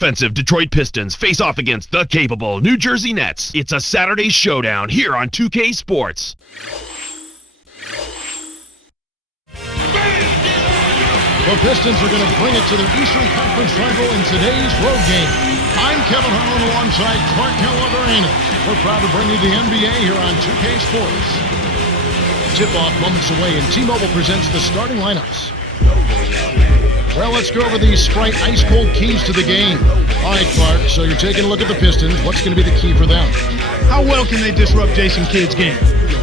offensive Detroit Pistons face off against the capable New Jersey Nets. It's a Saturday showdown here on 2K Sports. The Pistons are going to bring it to their Eastern Conference rival in today's road game. I'm Kevin Harlan alongside Clark Calaveras. We're proud to bring you the NBA here on 2K Sports. Tip-off moments away, and T-Mobile presents the starting lineups. Well, let's go over these Sprite ice-cold keys to the game. All right, Clark, so you're taking a look at the Pistons. What's going to be the key for them? How well can they disrupt Jason Kidd's game?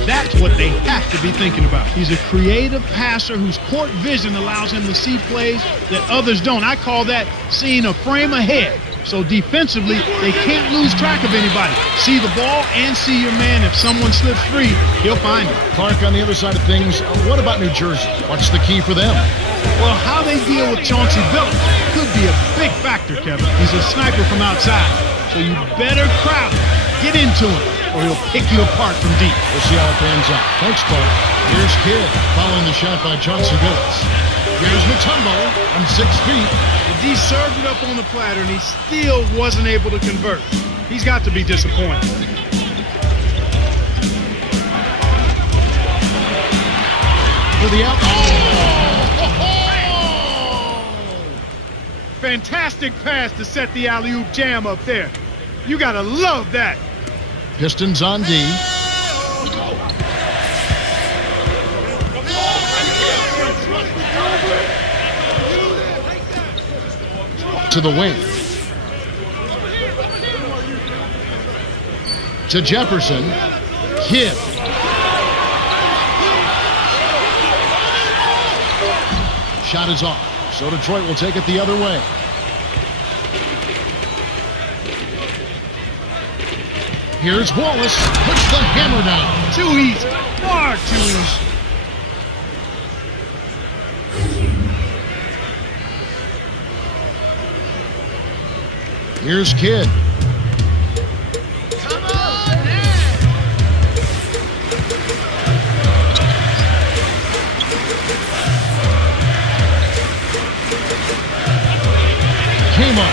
That's what they have to be thinking about. He's a creative passer whose court vision allows him to see plays that others don't. I call that seeing a frame ahead. So defensively, they can't lose track of anybody. See the ball and see your man. If someone slips free, he'll find it. Clark, on the other side of things, what about New Jersey? What's the key for them? Well, how they deal with Chauncey Billups could be a big factor, Kevin. He's a sniper from outside, so you better crowd him, get into him, or he'll pick you apart from deep. We'll see how it pans out. Thanks, Clark. Here's Kidd following the shot by Chauncey Billups. Here's Mutombo from 6 feet. He served it up on the platter, and he still wasn't able to convert. He's got to be disappointed. For the out. Fantastic pass to set the alley-oop jam up there. You gotta love that. Pistons on D. To the wing. To Jefferson. Kidd. Shot is off. So Detroit will take it the other way. Here's Wallace. Puts the hammer down. Too easy. Far too easy. Here's Kidd. Come on, man. Came up.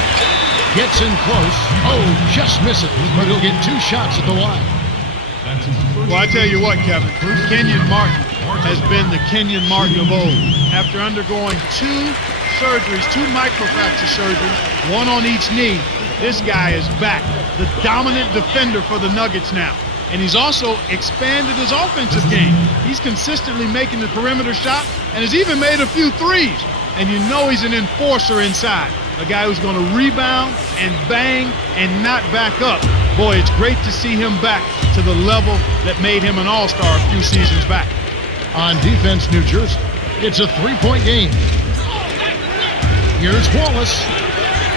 Gets in close. Oh, just misses. But he'll get 2 shots at the line. Well, I tell you what, Kevin. Kenyon Martin has been the Kenyon Martin of old. After undergoing 2 surgeries, 2 microfracture surgeries, 1 on each knee, this guy is back. The dominant defender for the Nuggets now. And he's also expanded his offensive game. He's consistently making the perimeter shot and has even made a few threes. And you know he's an enforcer inside. A guy who's going to rebound and bang and not back up. Boy, it's great to see him back to the level that made him an all-star a few seasons back. On defense, New Jersey, it's a 3-point game. Here's Wallace.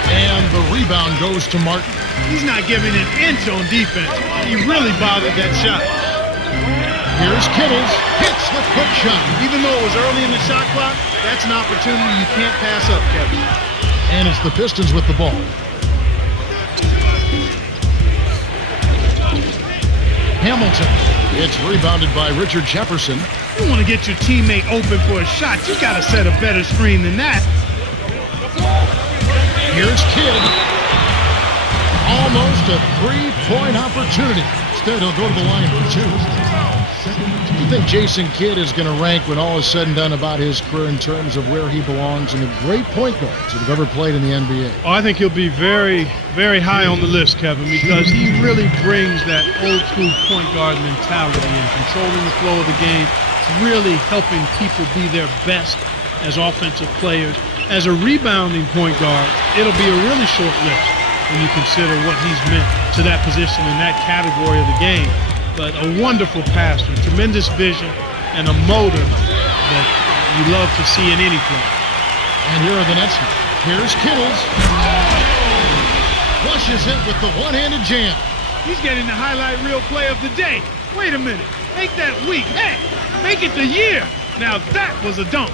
And the rebound goes to Martin. He's not giving an inch on defense. He really bothered that shot. Here's Kittles. Hits the quick shot. Even though it was early in the shot clock, that's an opportunity you can't pass up, Kevin. And it's the Pistons with the ball. Hamilton. It's rebounded by Richard Jefferson. You want to get your teammate open for a shot, you got to set a better screen than that. Here's Kidd. Almost a 3-point opportunity. Instead, he'll go to the line for 2. Do you think Jason Kidd is going to rank when all is said and done about his career in terms of where he belongs in the great point guards that have ever played in the NBA? Oh, I think he'll be very, very high on the list, Kevin, because he really brings that old-school point guard mentality and controlling the flow of the game, really helping people be their best as offensive players. As a rebounding point guard, it'll be a really short list when you consider what he's meant to that position in that category of the game. But a wonderful passer, tremendous vision, and a motor that you love to see in any play. And here are the Nets. Here's Kittles. Flushes it with the one-handed jam. He's getting the highlight reel play of the day. Wait a minute. Make that week. Hey, make it the year. Now that was a dunk.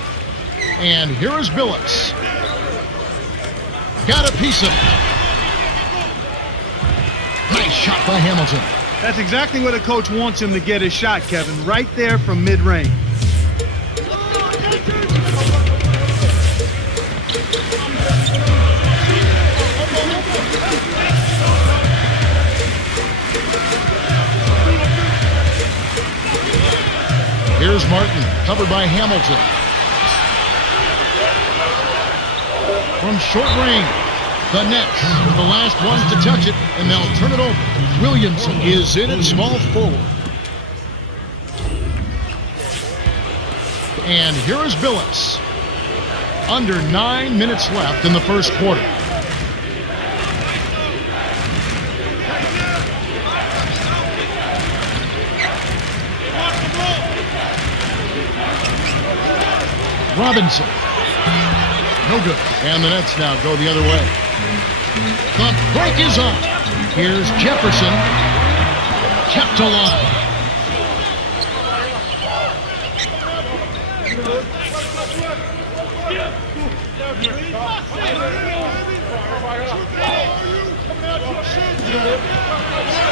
And here is Billups. Got a piece of it. Nice shot by Hamilton. That's exactly what a coach wants him to get his shot, Kevin. Right there from mid-range. Here's Martin, covered by Hamilton. From short range, the Nets are the last ones to touch it, and they'll turn it over. Williamson is in at small forward. And here is Billups. Under 9 minutes left in the first quarter. Robinson. No good. And the Nets now go the other way. The break is on. Here's Jefferson. Kept alive.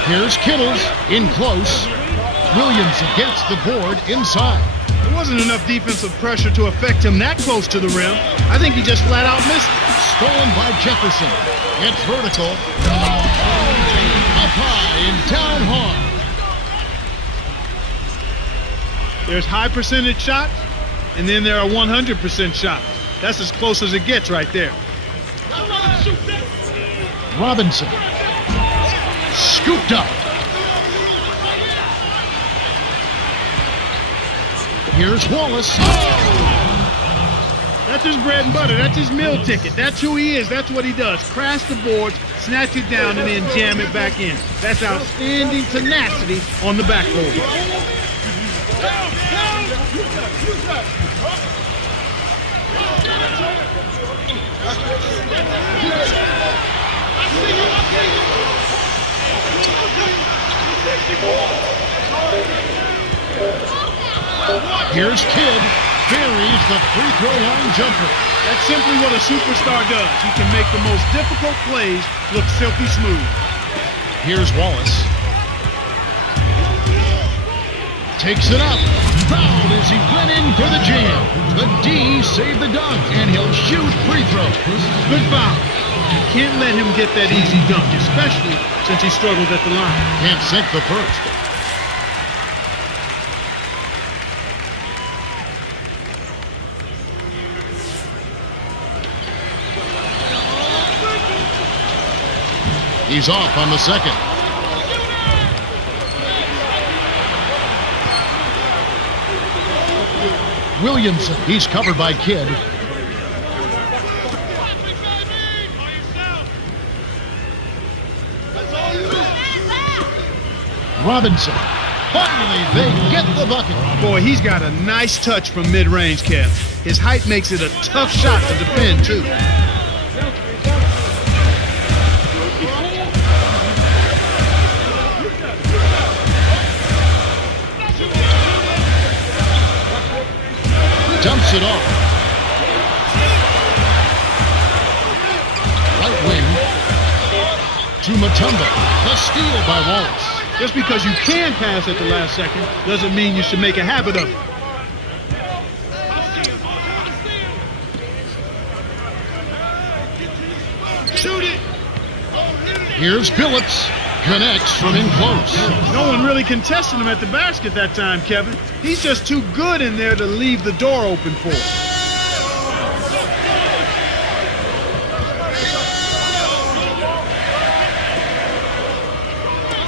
Here's Kittles in close. Williamson gets the board inside. There wasn't enough defensive pressure to affect him that close to the rim. I think he just flat out missed it. Stolen by Jefferson. It's vertical. Up high and down hard. There's high percentage shots, and then there are 100% shots. That's as close as it gets right there. Robinson. Scooped up. Here's Wallace. That's his bread and butter. That's his meal ticket. That's who he is. That's what he does. Crash the boards, snatch it down, and then jam it back in. That's outstanding tenacity on the backboard. Here's Kidd. Buries the free throw line jumper. That's simply what a superstar does. He can make the most difficult plays look silky smooth. Here's Wallace. Takes it up. Fouled as he went in for the jam. The D saved the dunk, and he'll shoot free throws. Good foul. You can't let him get that easy dunk, especially since he struggled at the line. Can't sink the first. He's off on the second. Williamson, he's covered by Kidd. Robinson. Finally, they get the bucket. Boy, he's got a nice touch from mid-range, Kev. His height makes it a tough shot to defend, too. Dumps it off. Right wing to Mutombo. The steal by Wallace. Just because you can pass at the last second doesn't mean you should make a habit of it. Shoot it! Here's Billups. Connects from in close. No one really contested him at the basket that time, Kevin. He's just too good in there to leave the door open for him.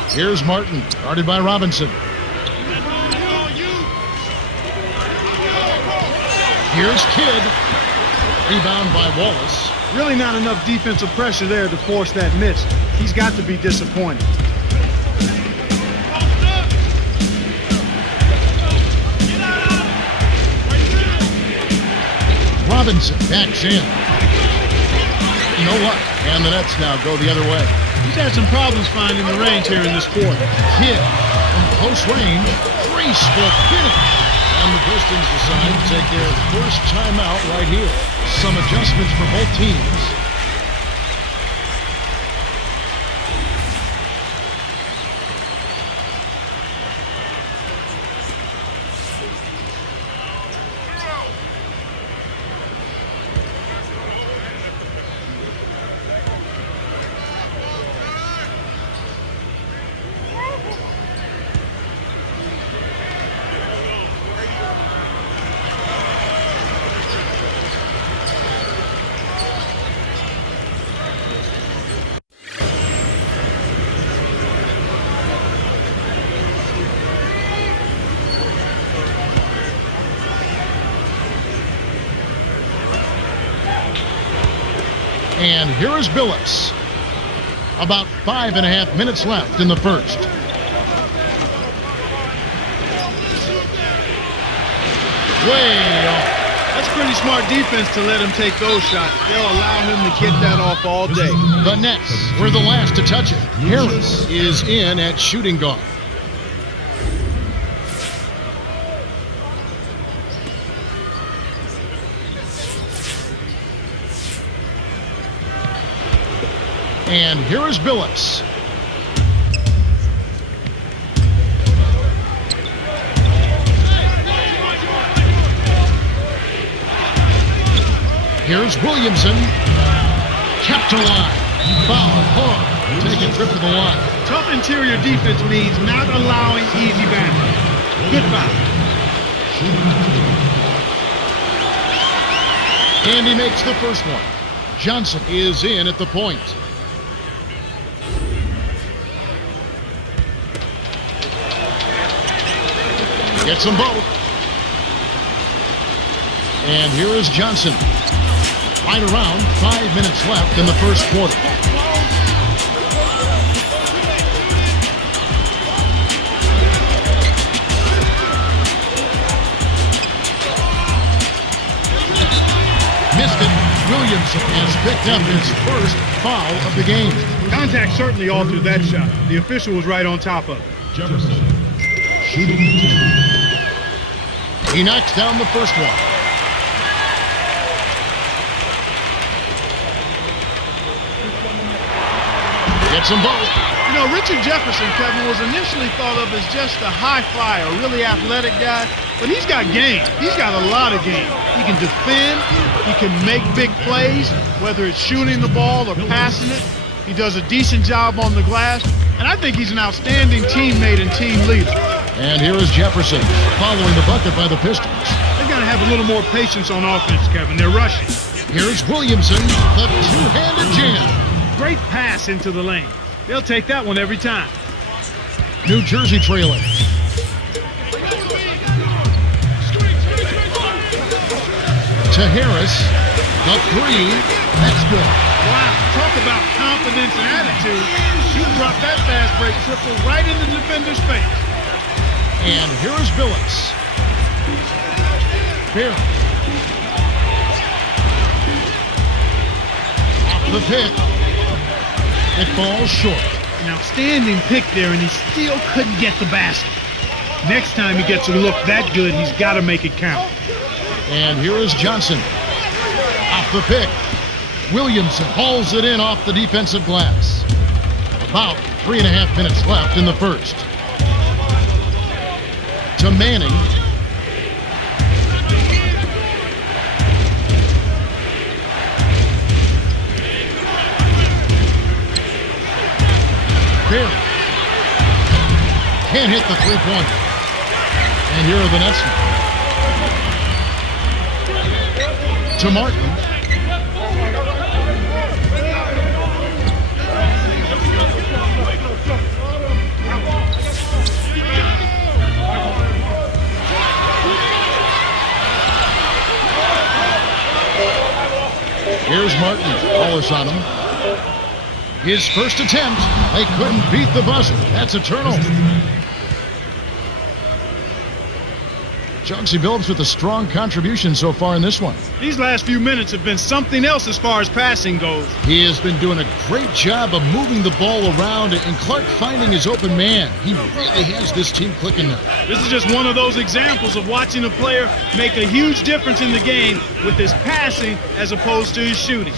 Here's Martin, guarded by Robinson. Here's Kidd. Rebound by Wallace. Really not enough defensive pressure there to force that miss. He's got to be disappointed. Robinson backs in. You know what? And the Nets now go the other way. He's had some problems finding the range here in this quarter. Kidd from close range. Three-split finish. And the Pistons decide to take their first timeout right here. Some adjustments for both teams. And here is Billups. About 5.5 minutes left in the first. Way off. That's pretty smart defense to let him take those shots. They'll allow him to get that off all day. The Nets were the last to touch it. Harris is in at shooting guard. And here is Billups. Here's Williamson. Kept alive. Foul hard. Take a trip to the line. Tough interior defense means not allowing easy baskets. Good foul. And he makes the first one. Johnson is in at the point. Gets them both. And here is Johnson. Right around 5 minutes left in the first quarter. Missed it. Williamson has picked up his first foul of the game. Contact certainly altered that shot. The official was right on top of it. Jefferson. He knocks down the first one. Gets them both. You know, Richard Jefferson, Kevin, was initially thought of as just a high flyer, a really athletic guy, but he's got game. He's got a lot of game. He can defend. He can make big plays, whether it's shooting the ball or passing it. He does a decent job on the glass, and I think he's an outstanding teammate and team leader. And here is Jefferson following the bucket by the Pistons. They've got to have a little more patience on offense, Kevin. They're rushing. Here's Williamson, the two-handed jam. Great pass into the lane. They'll take that one every time. New Jersey trailing. To Harris, the three. That's good. Wow, talk about confidence and attitude. You dropped that fast break triple right in the defender's face. And here is Billups. Here. Off the pick. It falls short. An outstanding pick there, and he still couldn't get the basket. Next time he gets a look that good, he's got to make it count. And here is Johnson. Off the pick. Williamson hauls it in off the defensive glass. About 3.5 minutes left in the first. To Manning. Barry. Can't hit the three-pointer. And here are the Nets. To Martin. Here's Martin. Wallace on him. His first attempt. They couldn't beat the buzzer. That's a turnover. Chauncey Billups with a strong contribution so far in this one. These last few minutes have been something else as far as passing goes. He has been doing a great job of moving the ball around and Clark finding his open man. He really has this team clicking now. This is just one of those examples of watching a player make a huge difference in the game with his passing as opposed to his shooting.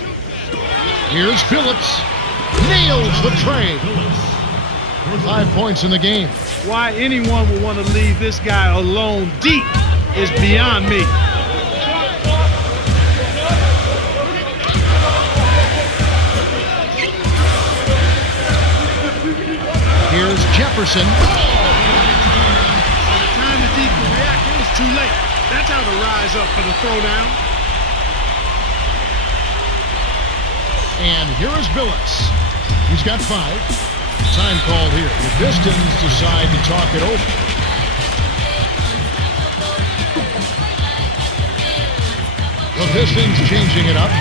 Here's Billups. Nails the tray. 5 points in the game. Why anyone would want to leave this guy alone deep is beyond me. Here's Jefferson. By the time the deep can react, it was too late. That's how to rise up for the throwdown. And here is Billups. He's got 5. Time called here. The Pistons decide to talk it over. The Pistons changing it up.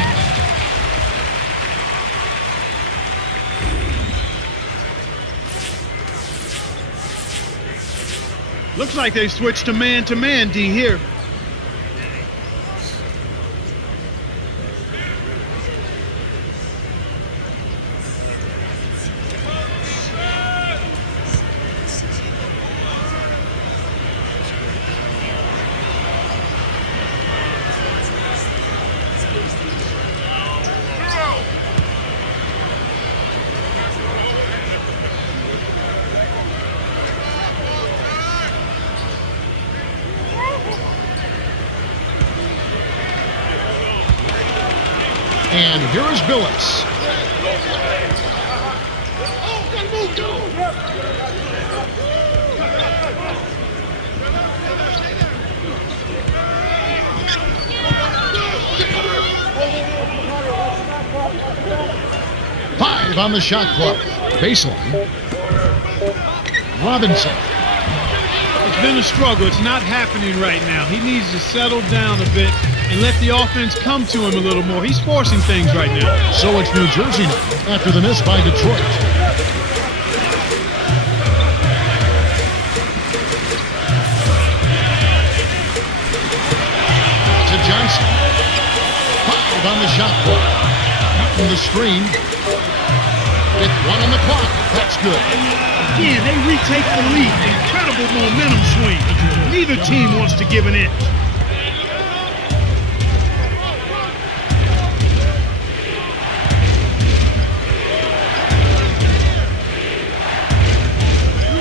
Looks like they switched to man, D, here. And here is Billups. Five on the shot clock. Baseline. Robinson. It's been a struggle. It's not happening right now. He needs to settle down a bit and let the offense come to him a little more. He's forcing things right now. So it's New Jersey now after the miss by Detroit. To Johnson. Five on the shot clock. From the screen. With one on the clock. That's good. Again, they retake the lead. Incredible momentum swing. Neither team wants to give an inch.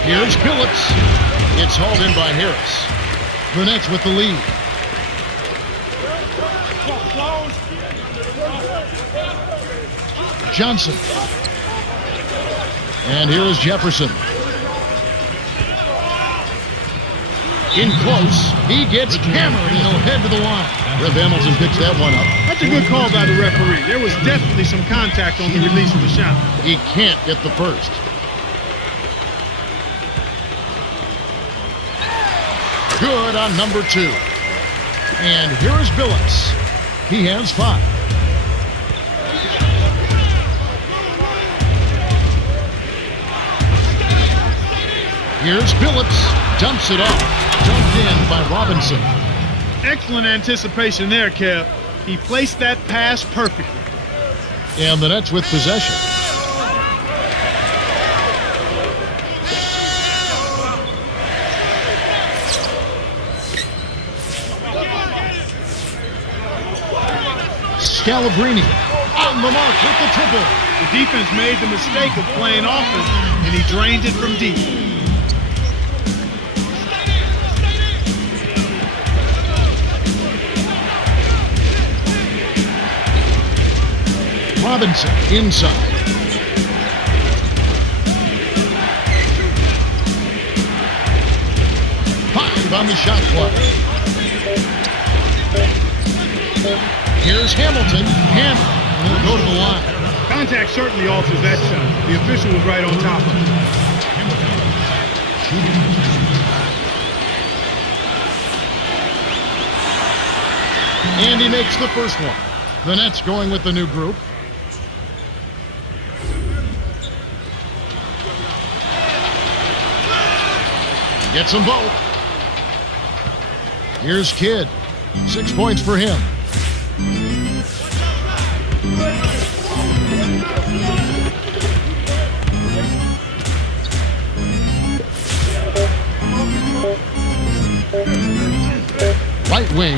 Here's Billups. It's hauled in by Harris. The Nets with the lead. Johnson. And here is Jefferson. In close. He gets hammered and he'll head to the line. Rip Hamilton picks that one up. That's a good call by the referee. There was definitely some contact on the release of the shot. He can't get the first. Good on number 2. And here is Billups. He has 5. Here's Billups. Dumps it off. Dumped in by Robinson. Excellent anticipation there, Kev. He placed that pass perfectly. And the Nets with possession. Scalabrini on the mark with the triple. The defense made the mistake of playing offense, and he drained it from deep. Robinson inside. Five on the shot clock. Here's Hamilton. Hammer will go to the line. Contact certainly alters that shot. The official was right on top of it. And he makes the first one. The Nets going with the new group. Gets them both. Here's Kidd. 6 points for him. Right wing.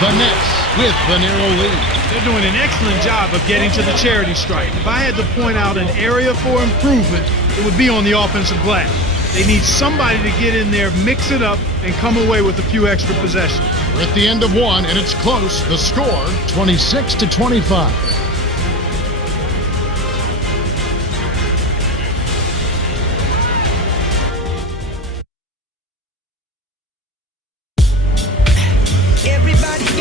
The Nets with the narrow lead. They're doing an excellent job of getting to the charity stripe. If I had to point out an area for improvement, it would be on the offensive glass. They need somebody to get in there, mix it up, and come away with a few extra possessions. We're at the end of one, and it's close. The score, 26-25.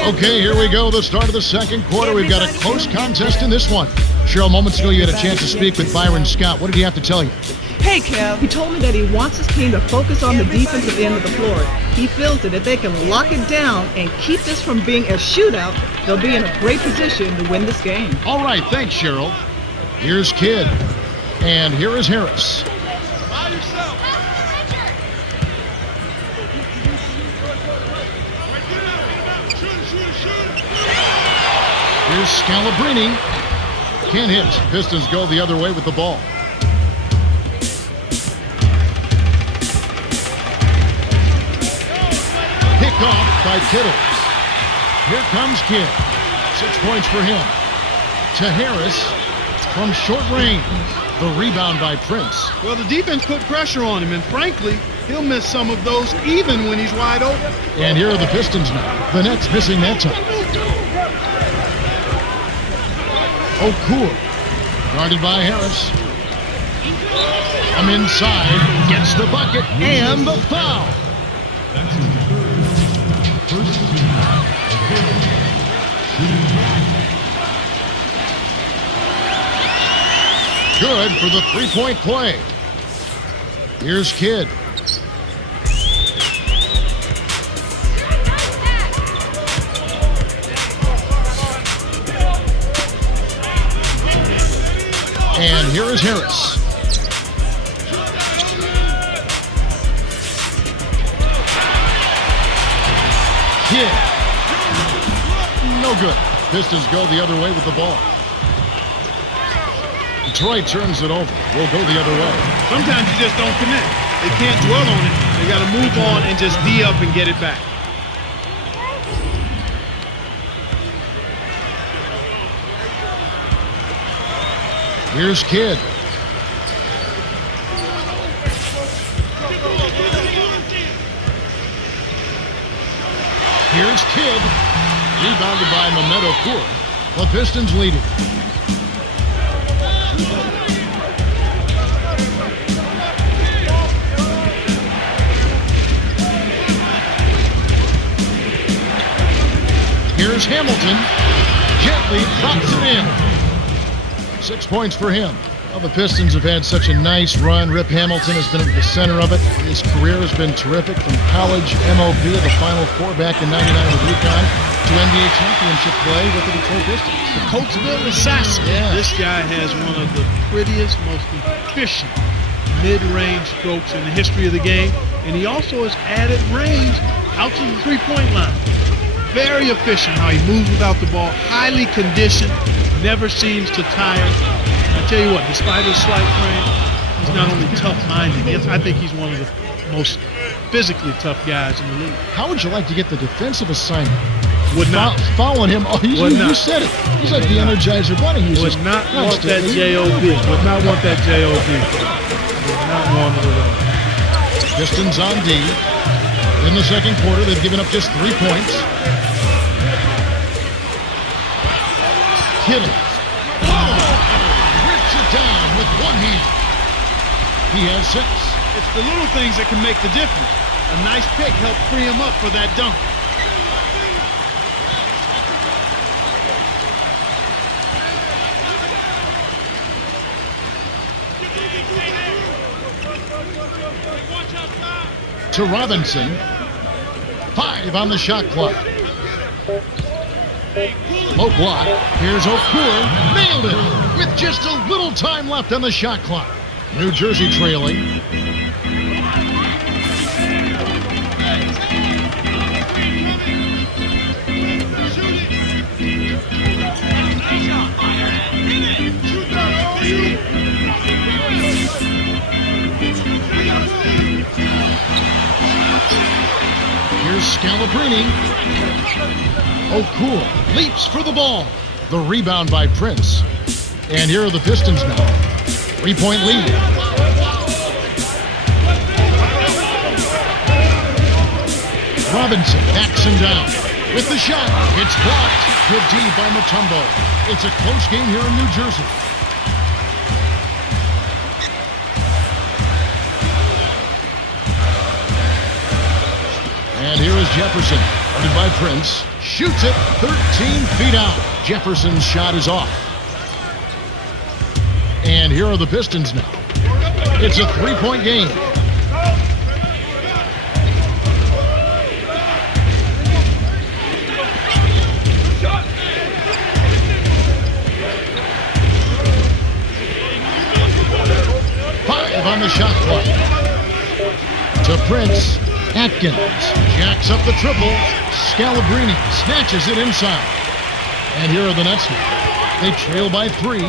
Okay, here we go. The start of the second quarter. We've got a close contest in this one. Cheryl, moments ago you had a chance to speak with Byron Scott. What did he have to tell you? Hey, Kev. He told me that he wants his team to focus on the defensive end of the floor. He feels that if they can lock it down and keep this from being a shootout, they'll be in a great position to win this game. All right, thanks, Cheryl. Here's Kidd. And here is Harris. Here's Scalabrini. Can't hit. Pistons go the other way with the ball. Pick off by Kittles. Here comes Kidd. 6 points for him. To Harris from short range. The rebound by Prince. Well, the defense put pressure on him, and frankly, he'll miss some of those even when he's wide open. And here are the Pistons now. The Nets missing that time. Okur, guarded by Harris. From inside, gets the bucket and the foul. Good for the three-point play. Here's Kidd. And here is Harris. Kidd. No good. Pistons go the other way with the ball. Detroit turns it over. We'll go the other way. Sometimes you just don't connect. They can't dwell on it. They got to move on and just D up and get it back. Here's Kidd. Here's Kidd. Rebounded by Mehmet Okur. The Pistons leading. Here's Hamilton. Gently drops it in. 6 points for him. Well, the Pistons have had such a nice run. Rip Hamilton has been at the center of it. His career has been terrific, from college MOP to the Final Four back in '99 with UConn to NBA championship play with the Detroit Pistons. The Coatesville assassin. Yeah. This guy has one of the prettiest, most efficient mid-range strokes in the history of the game, and he also has added range out to the three-point line. Very efficient how he moves without the ball, highly conditioned, never seems to tire. I tell you what, despite his slight frame, he's not only tough-minded, I think he's one of the most physically tough guys in the league. How would you like to get the defensive assignment? Would not. Following him. Oh, you said it. He's like the Energizer Bunny. Would not want that J.O.B. Would not want that J.O.B. Would not want it at all. Pistons on D. In the second quarter, they've given up just 3 points. Kittles. Rips it down with one hand. He has 6. It's the little things that can make the difference. A nice pick helped free him up for that dunk. To Robinson. 5 on the shot clock. Low block. Here's Okur. Nailed it with just a little time left on the shot clock. New Jersey trailing. Here's Scalabrini. Okur leaps for the ball. The rebound by Prince. And here are the Pistons now. 3-point lead. Robinson backs him down. With the shot, it's blocked. Good D by Mutombo. It's a close game here in New Jersey. And here is Jefferson, guarded by Prince. Shoots it 13 feet out. Jefferson's shot is off. And here are the Pistons now. It's a 3-point game. On the shot clock. To Prince. Atkins jacks up the triple. Scalabrini snatches it inside. And here are the Nets. They trail by 3.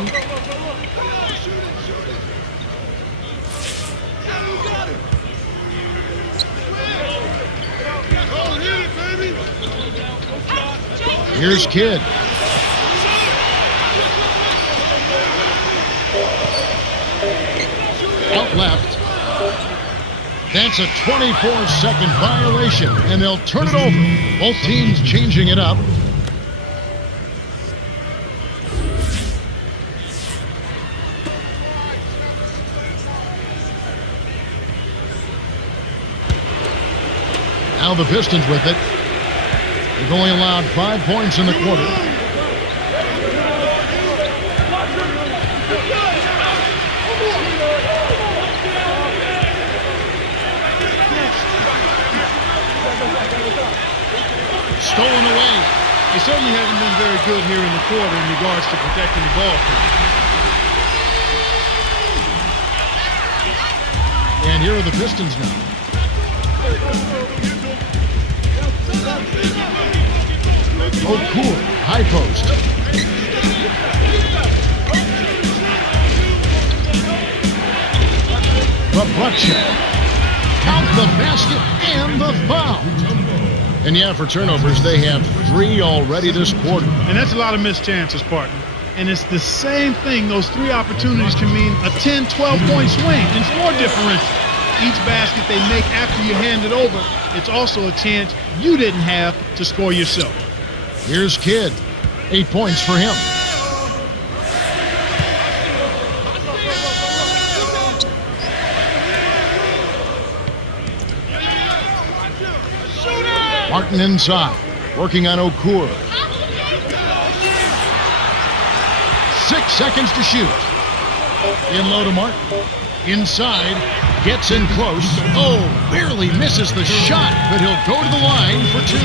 Here's Kidd. Out left. That's a 24-second violation, and they'll turn it over. Both teams changing it up. Now the Pistons with it. They've only allowed 5 points in the quarter. Stolen away. He certainly hasn't been very good here in the quarter in regards to protecting the ball. And here are the Pistons now. O'Cool, high post. Babracha. Count the basket and the foul. And yeah, for turnovers, they have 3 already this quarter. And that's a lot of missed chances, partner. And it's the same thing. Those 3 opportunities can mean a 10, 12-point swing and score differential. Each basket they make after you hand it over, it's also a chance you didn't have to score yourself. Here's Kidd. 8 points for him. Martin inside, working on O'Cool. 6 seconds to shoot. In low to Martin. Inside, gets in close. Oh, barely misses the shot, but he'll go to the line for 2.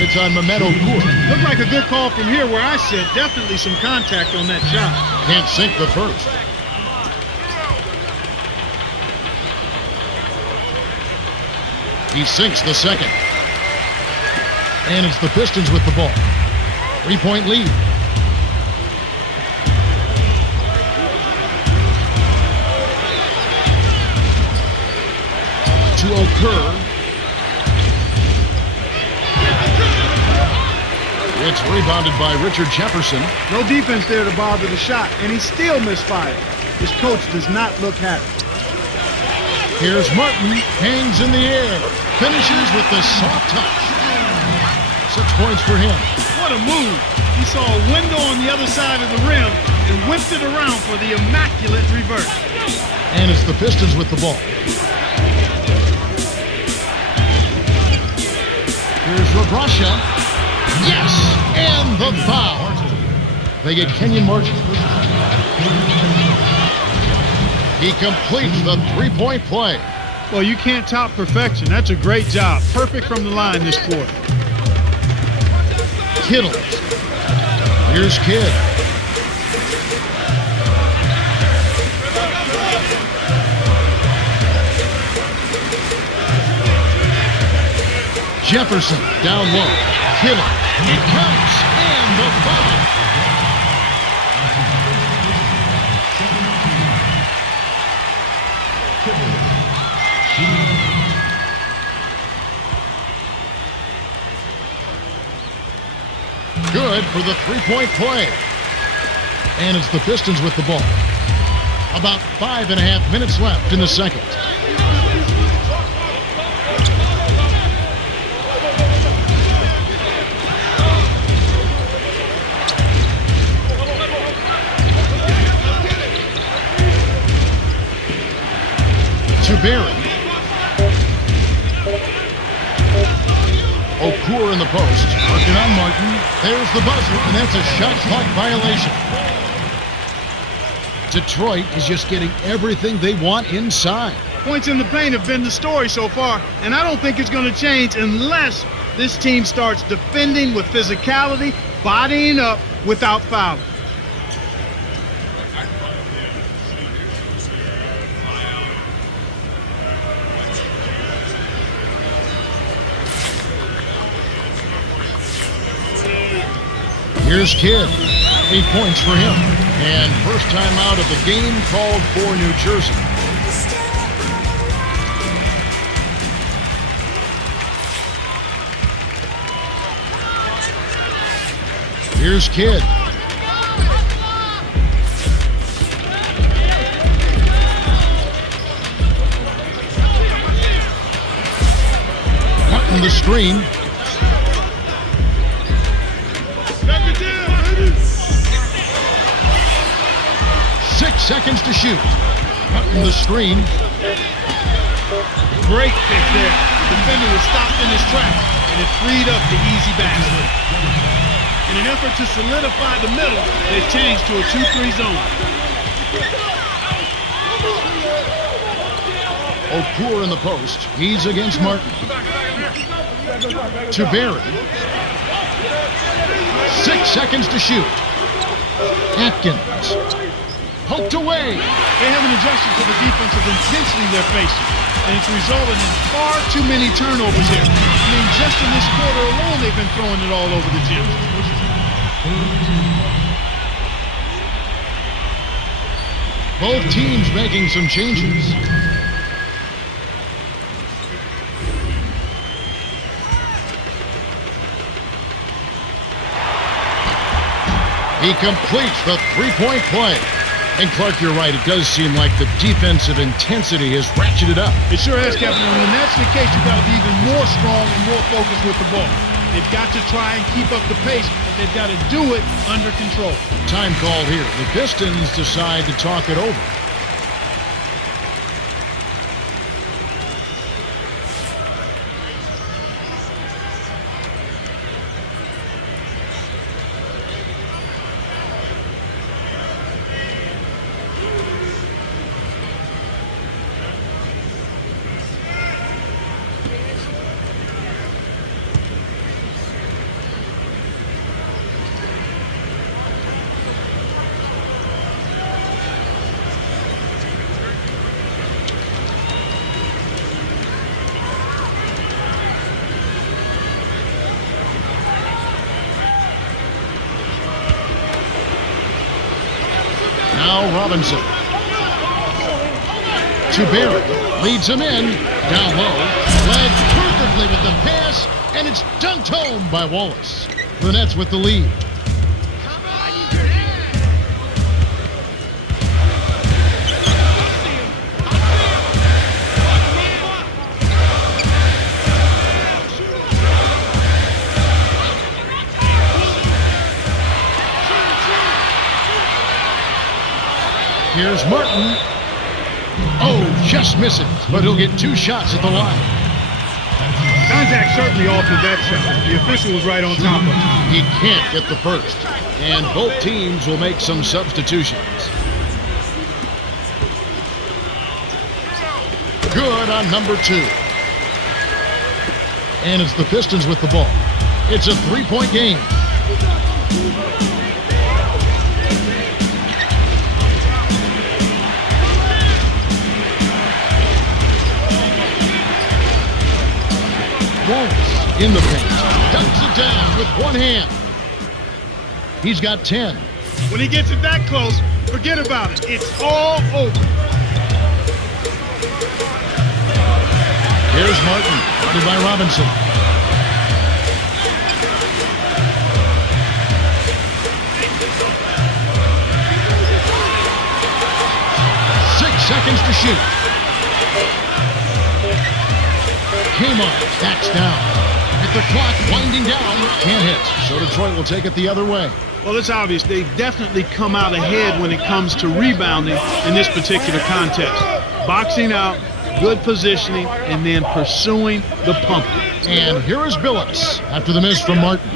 It's on Mehmet O'Cool. Looked like a good call from here where I sit. Definitely some contact on that shot. Can't sink the first. He sinks the second. And it's the Pistons with the ball. 3-point lead. To O'Cool. It's rebounded by Richard Jefferson. No defense there to bother the shot, and he still misfired. His coach does not look happy. Here's Martin, hangs in the air, finishes with the soft touch. 6 points for him. What a move. He saw a window on the other side of the rim and whipped it around for the immaculate reverse. And it's the Pistons with the ball. Here's Babracha. Yes, and the foul. They get Kenyon Martin. He completes the 3-point play. Well, you can't top perfection. That's a great job. Perfect from the line this quarter. Kittle. Here's Kidd. Jefferson down low. Kittle. It counts. And the foul. Good for the 3-point play. And it's the Pistons with the ball. About 5.5 minutes left in the second. To Barry. O'Cool in the post. Working on Martin. There's the buzzer, and that's a shot clock violation. Detroit is just getting everything they want inside. Points in the paint have been the story so far, and I don't think it's going to change unless this team starts defending with physicality, bodying up without fouling. Here's Kidd. 8 points for him. And first time out of the game called for New Jersey. Here's Kidd. Cutting the screen. 6 seconds to shoot. Cutting the screen. Great pick there. The defender was stopped in his tracks, and it freed up the easy basket. In an effort to solidify the middle, they've changed to a 2-3 zone. O'Pour in the post. He's against Martin. To Barry. 6 seconds to shoot. Atkins. Poked away. They haven't adjusted to the defensive intensity they're facing, and it's resulted in far too many turnovers here. I mean, just in this quarter alone, they've been throwing it all over the gym. Both teams making some changes. He completes the three-point play. And Clark, you're right. It does seem like the defensive intensity has ratcheted up. It sure has, Captain. And when that's the case, you've got to be even more strong and more focused with the ball. They've got to try and keep up the pace, but they've got to do it under control. Time called here. The Pistons decide to talk it over. Now Robinson. To Barry. Leads him in. Down low. Led perfectly with the pass. And it's dunked home by Wallace. The Nets with the lead. Here's Martin. Oh, just misses, but he'll get 2 shots at the line. Contact certainly altered that shot. The official was right on top of it. He can't get the first, and both teams will make some substitutions. Good on number 2. And it's the Pistons with the ball. It's a 3-point game. Wallace in the paint. Dunks it down with one hand. He's got 10. When he gets it that close, forget about it. It's all over. Here's Martin, guarded by Robinson. Seconds to shoot. Kmart backs down. With the clock winding down, can't hit. So Detroit will take it the other way. Well, it's obvious they've definitely come out ahead when it comes to rebounding in this particular contest. Boxing out, good positioning, and then pursuing the pumpkin. And here is Billups after the miss from Martin.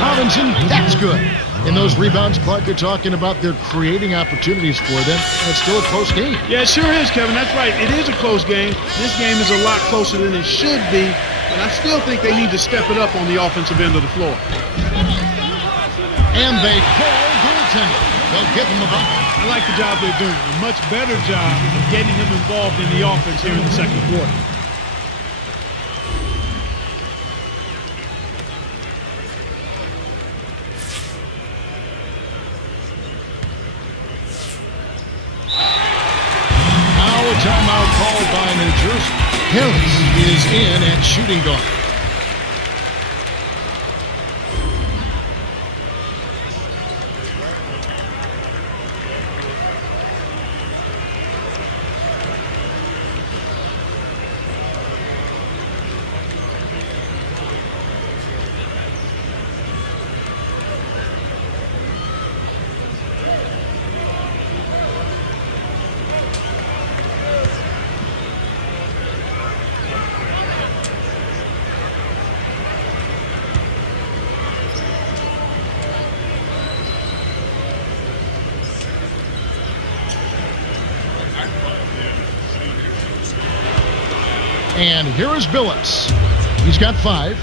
Robinson, that's good. In those rebounds, Clark, you're talking about they're creating opportunities for them. It's still a close game. Yeah, it sure is, Kevin. That's right. It is a close game. This game is a lot closer than it should be, but I still think they need to step it up on the offensive end of the floor. And they call goaltending. They'll give him the ball. I like the job they're doing. A much better job of getting him involved in the offense here in the second quarter. timeout called by New Jersey. Harris is in at shooting guard. And here is Billups. He's got 5.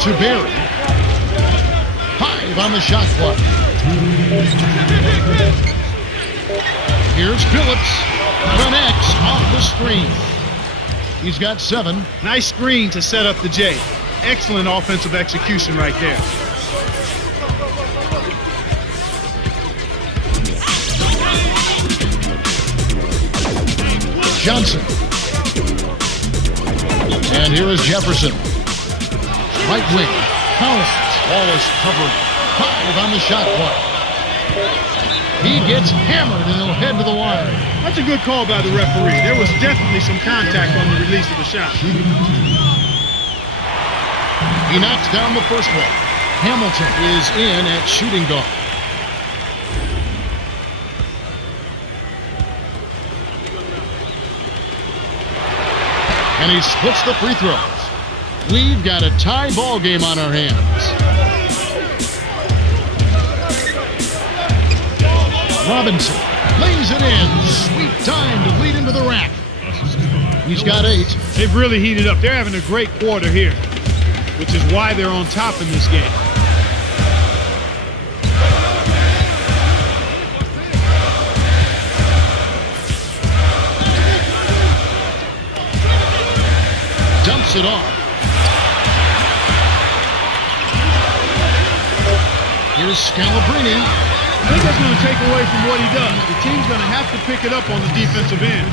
To Barry. 5 on the shot clock. Here's Billups. Connects off the screen. He's got 7. Nice screen to set up the J. Excellent offensive execution right there. Johnson. And here is Jefferson. Right wing. Wallace covering. 5 on the shot clock. He gets hammered and he'll head to the line. That's a good call by the referee. There was definitely some contact on the release of the shot. He knocks down the first one. Hamilton is in at shooting guard. And he splits the free throws. We've got a tie ball game on our hands. Robinson lays it in. Sweet time to lead into the rack. He's got 8. They've really heated up. They're having a great quarter here, which is why they're on top in this game. Dumps it off. Here's Scalabrine. I think that's going to take away from what he does. The team's going to have to pick it up on the defensive end.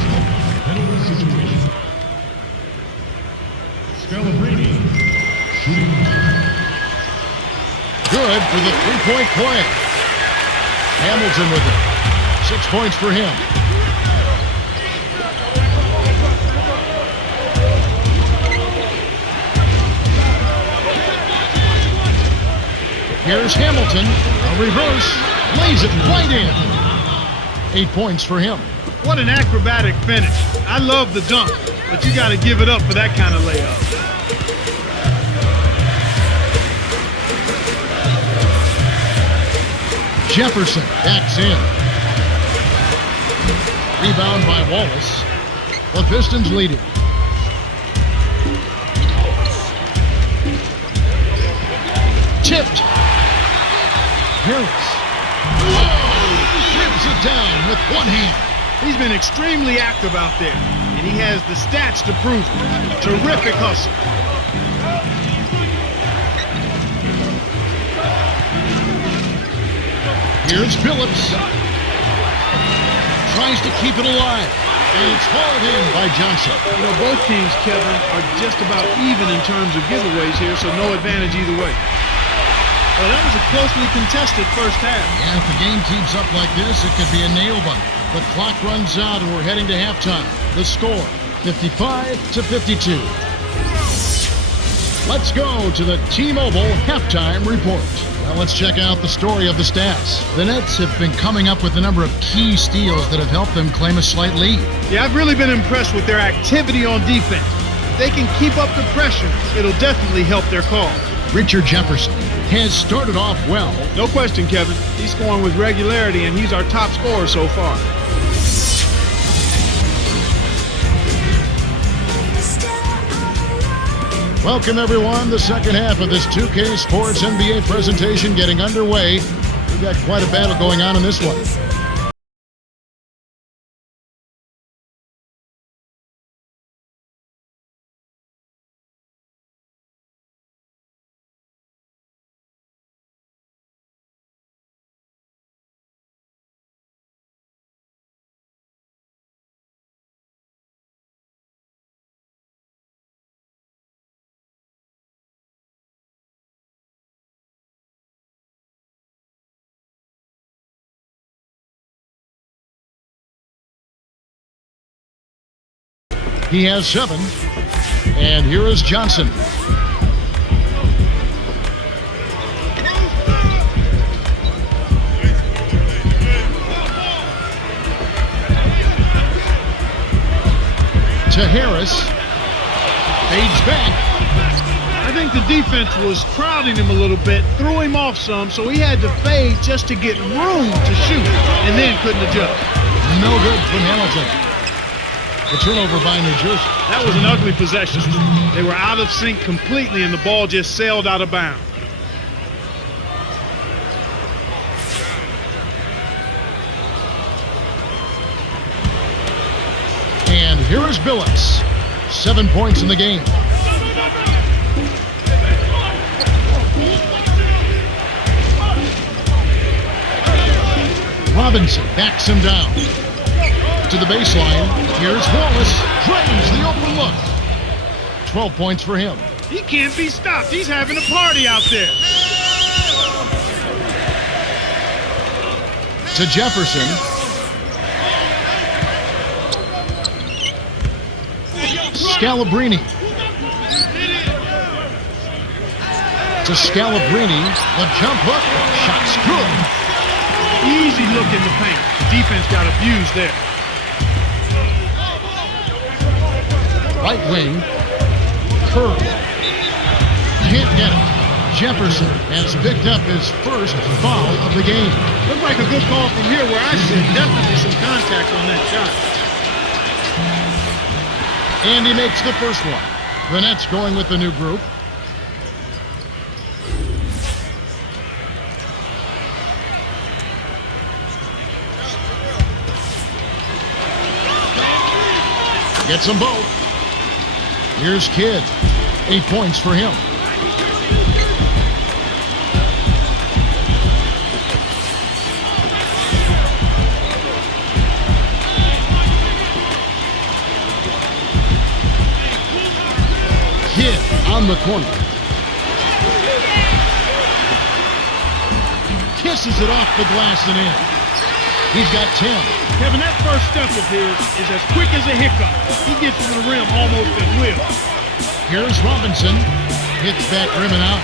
Scalabrine. Good for the three-point play. Hamilton with it. 6 points for him. Here's Hamilton. A reverse. Lays it right in. 8 points for him. What an acrobatic finish. I love the dunk, but you got to give it up for that kind of layup. Jefferson backs in. Rebound by Wallace. The Pistons lead it. Tipped. Harris. Rips it down with one hand. He's been extremely active out there, and he has the stats to prove it. Terrific hustle. Here's Billups. Tries to keep it alive, and it's hauled in by Johnson. You know, both teams, Kevin, are just about even in terms of giveaways here, so no advantage either way. Well, that was a closely contested first half. Yeah, if the game keeps up like this, it could be a nail-biter. The clock runs out and we're heading to halftime. The score, 55-52. Let's go to the T-Mobile halftime report. Well, let's check out the story of the stats. The Nets have been coming up with a number of key steals that have helped them claim a slight lead. Yeah, I've really been impressed with their activity on defense. If they can keep up the pressure, it'll definitely help their cause. Richard Jefferson has started off well. No question, Kevin. He's scoring with regularity, and he's our top scorer so far. Welcome, everyone. The second half of this 2K Sports NBA presentation getting underway. We've got quite a battle going on in this one. He has 7. And here is Johnson. To Harris. Fades back. I think the defense was crowding him a little bit, threw him off some, so he had to fade just to get room to shoot, and then couldn't adjust. No good from Hamilton. The turnover by New Jersey. That was an ugly possession. They were out of sync completely, and the ball just sailed out of bounds. And here is Billups. 7 points in the game. Robinson backs him down. To the baseline. Here's Wallace. Drains the open look. 12 points for him. He can't be stopped. He's having a party out there. To Jefferson. Scalabrini. To Scalabrini. The jump hook. Shot's good. Easy look in the paint. The defense got abused there. Right wing. Curl. Can't get it. Jefferson has picked up his first foul of the game. Looked like a good call from here where I said definitely some contact on that shot. And he makes the first one. The Nets going with the new group. Gets them both. Here's Kidd. 8 points for him. Kidd on the corner. Kisses it off the glass and in. He's got 10. Kevin, that first step of his is as quick as a hiccup. He gets to the rim almost at will. Here's Robinson. Hits back rim and out.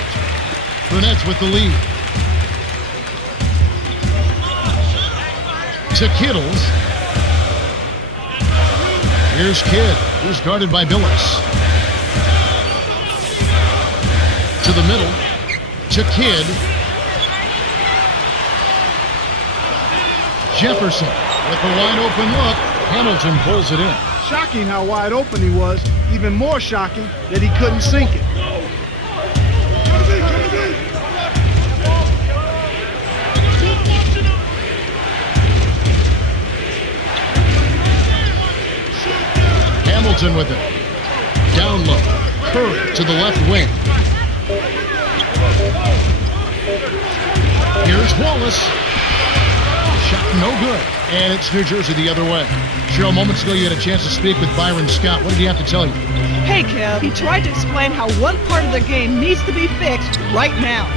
The Nets with the lead. To Kittles. Here's Kidd, who's guarded by Billups. To the middle. To Kidd. Jefferson with a wide open look. Hamilton pulls it in. Shocking how wide open he was. Even more shocking that he couldn't sink it. Hamilton with it. Down low. Curry to the left wing. Here's Wallace. Shot no good. And it's New Jersey the other way. Cheryl, moments ago you had a chance to speak with Byron Scott. What did he have to tell you? Hey, Kev, he tried to explain how one part of the game needs to be fixed right now.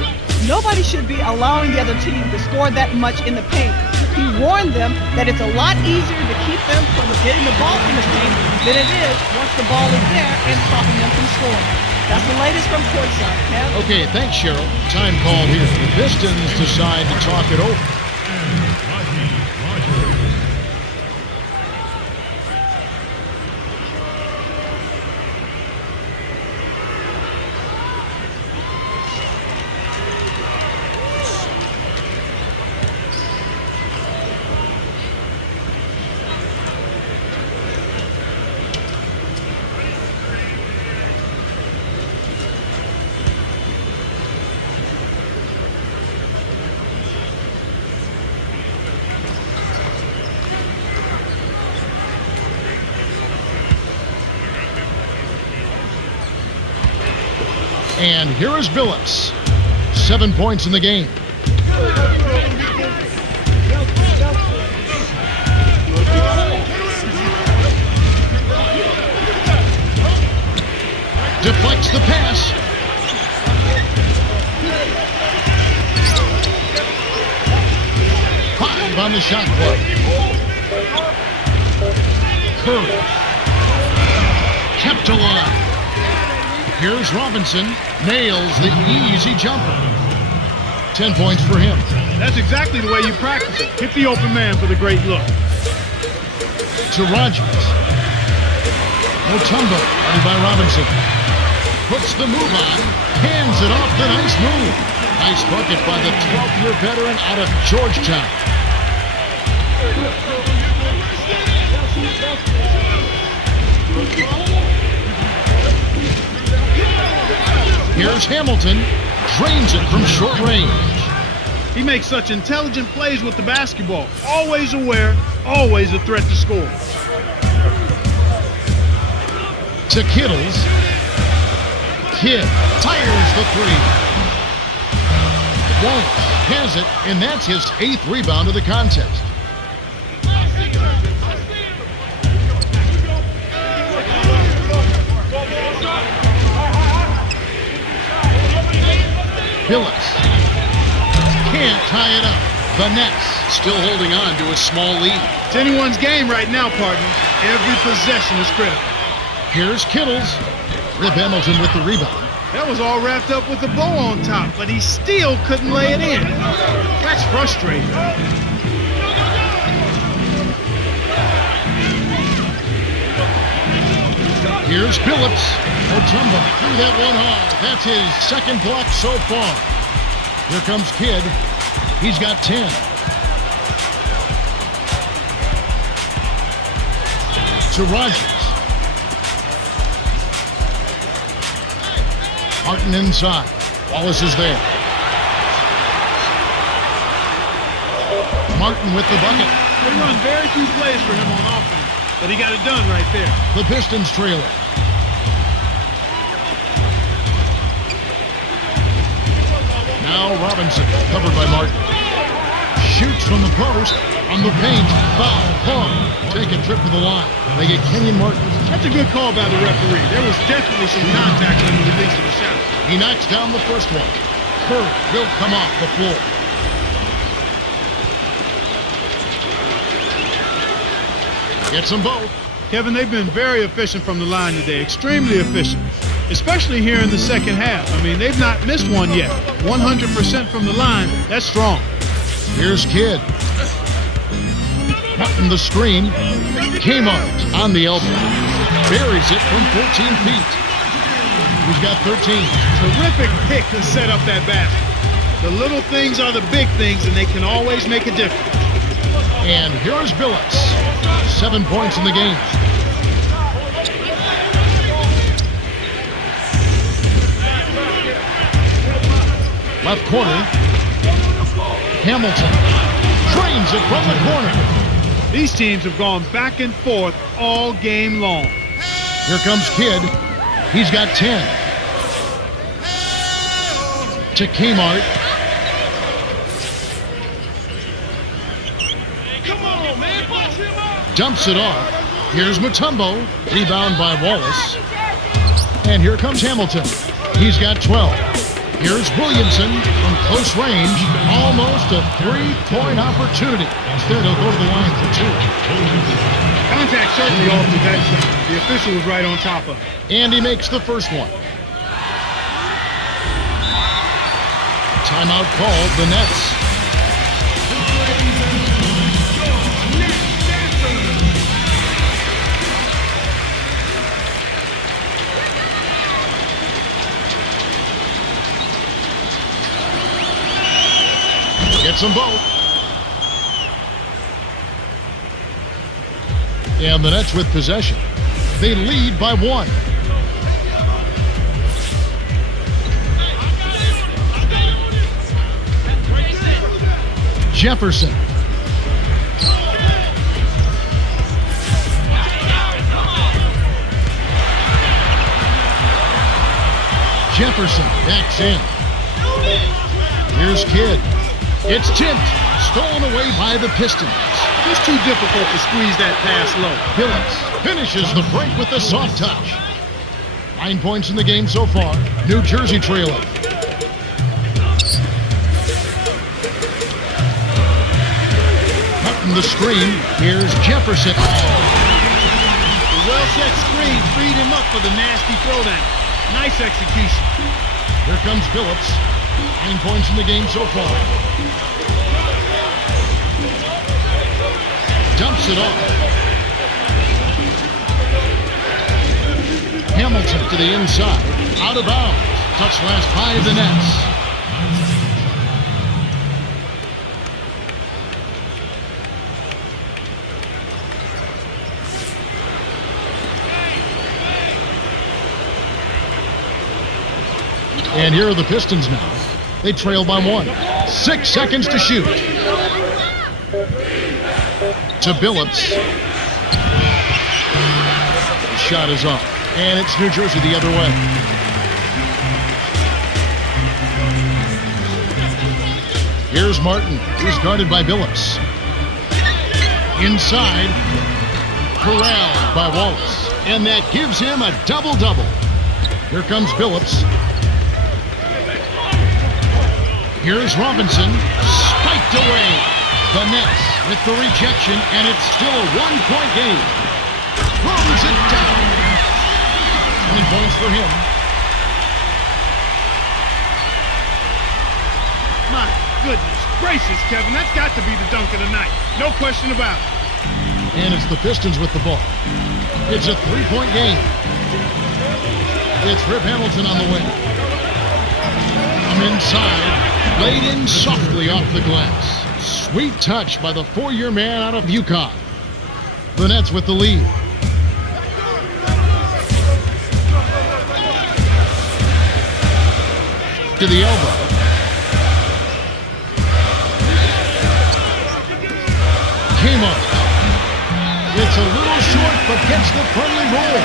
Nobody should be allowing the other team to score that much in the paint. He warned them that it's a lot easier to keep them from getting the ball in the paint than it is once the ball is there and stopping them from scoring. That's the latest from courtside, Kev. Okay, thanks, Cheryl. Time called here. The Pistons decide to talk it over. And here is Billups. 7 points in the game. Deflects the pass. Five on the shot clock. Curry. kept alive. Here's Robinson. Nails the easy jumper. 10 points for him. That's exactly the way you practice it. Hit the open man for the great look. To Rogers. Mutombo, guarded by Robinson. Puts the move on. Hands it off the nice move. Nice bucket by the 12-year veteran out of Georgetown. Here's Hamilton. Drains it from short range. He makes such intelligent plays with the basketball. Always aware, always a threat to score. To Kittles. Kidd fires the three. Wallace has it, and that's his 8th rebound of the contest. Phillips can't tie it up. The Nets still holding on to a small lead. It's anyone's game right now, partner. Every possession is critical. Here's Kittles. Rip Hamilton with the rebound. That was all wrapped up with a bow on top, but he still couldn't lay it in. That's frustrating. Here's Phillips. Mutombo threw that one hard. That's his 2nd block so far. Here comes Kidd. He's got 10. To Rogers. Martin inside. Wallace is there. Martin with the bucket. They run very few plays for him on offense, but he got it done right there. The Pistons trail it. Now Robinson, covered by Martin. Shoots from the post, on the paint, foul, hard. Take a trip to the line. They get Kenyon Martin. That's a good call by the referee. There was definitely some contact on the release of the shot. He knocks down the first one. Curry will come off the floor. Gets them both. Kevin, they've been very efficient from the line today. Extremely efficient. Especially here in the second half. I mean, they've not missed one yet. 100% from the line. That's strong. Here's Kidd. Martin the screen. Kmart on the elbow. Buries it from 14 feet. He's got 13. Terrific pick to set up that basket. The little things are the big things, and they can always make a difference. And here's Billups. 7 points in the game. Left corner. Hamilton drains it from the corner. These teams have gone back and forth all game long. Here comes Kidd. He's got 10. To Kmart. Come on, man. Box him up. Dumps it off. Here's Mutombo. Rebound by Wallace. And here comes Hamilton. He's got 12. Here's Williamson from close range. Almost a 3-point opportunity. Instead, he'll go to the line for 2. Contact certainly altered that shot. The official was right on top of it. And he makes the first one. Timeout called, the Nets. Gets them both. And the Nets with possession. They lead by 1. Jefferson. Jefferson backs in. Here's Kidd. It's tipped. Stolen away by the Pistons. It's too difficult to squeeze that pass low. Phillips finishes the break with a soft touch. 9 points in the game so far. New Jersey trailing. Martin the screen. Here's Jefferson. Well well-set screen freed him up for the nasty throwdown. Nice execution. Here comes Phillips. 9 points in the game so far. Dumps it off. Hamilton to the inside. Out of bounds. Touch last by the Nets. And here are the Pistons now. They trail by 1. 6 seconds to shoot. To Billups. The shot is off. And it's New Jersey the other way. Here's Martin. He's guarded by Billups. Inside. Corralled by Wallace. And that gives him a double-double. Here comes Billups. Here's Robinson, spiked away. The Nets with the rejection, and it's still a 1-point game. Throws it down. 20 points for him. My goodness gracious, Kevin. That's got to be the dunk of the night. No question about it. And it's the Pistons with the ball. It's a 3-point game. It's Rip Hamilton on the wing. From inside. Laid in softly off the glass. Sweet touch by the 4-year man out of UConn. The Nets with the lead. To the elbow. Came up. It's a little short, but gets the friendly roll.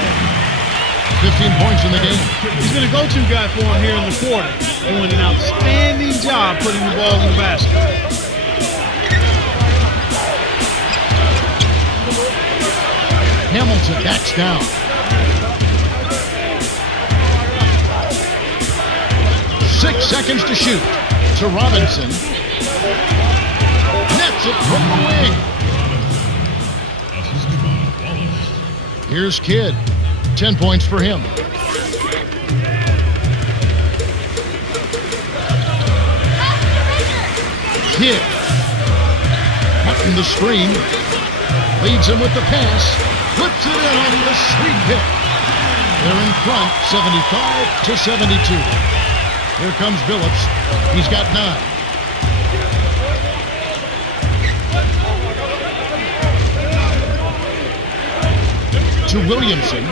15 points in the game. He's been a go-to guy for him here in the quarter, doing an outstanding job putting the ball in the basket. Hamilton backs down. 6 seconds to shoot. To Robinson. Nets it from the wing. Here's Kidd. 10 points for him. Kidd. Cutting the screen. Leads him with the pass. Puts it in on the sweet hit. They're in front, 75-72. Here comes Billups. He's got 9. To Williamson.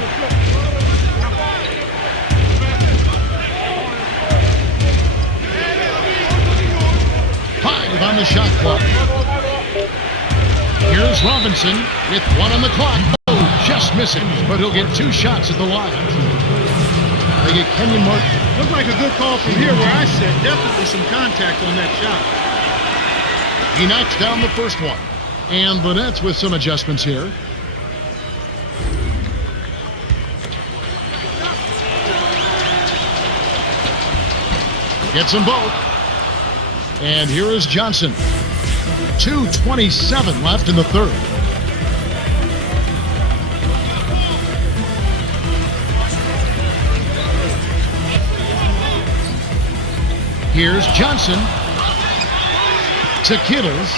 5 on the shot clock. Here's Robinson with 1 on the clock. Oh, just missing, but he'll get 2 shots at the line. They get Kenyon Martin. Looked like a good call from here where I sit. Definitely some contact on that shot. He knocks down the first one. And the Nets with some adjustments here. Gets them both. And here is Johnson. 2:27 left in the third. Here's Johnson. To Kittles.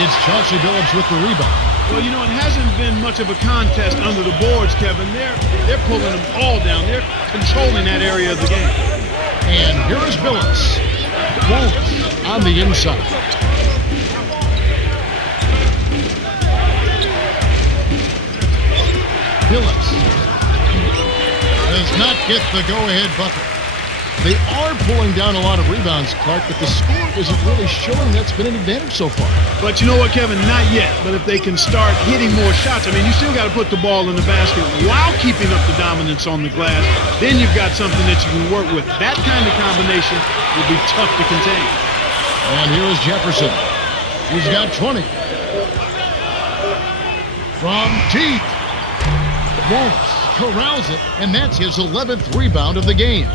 It's Chauncey Billups with the rebound. Well, you know, it hasn't been much of a contest under the boards, Kevin. They're pulling them all down. They're controlling that area of the game. And here is Billups. Wallace on the inside. Billups does not get the go-ahead bucket. They are pulling down a lot of rebounds, Clark, but the score isn't really showing that's been an advantage so far. But you know what, Kevin? Not yet. But if they can start hitting more shots, I mean, you still got to put the ball in the basket while keeping up the dominance on the glass. Then you've got something that you can work with. That kind of combination will be tough to contain. And here is Jefferson. He's got 20. From deep. Wallace corrals it, and that's his 11th rebound of the game.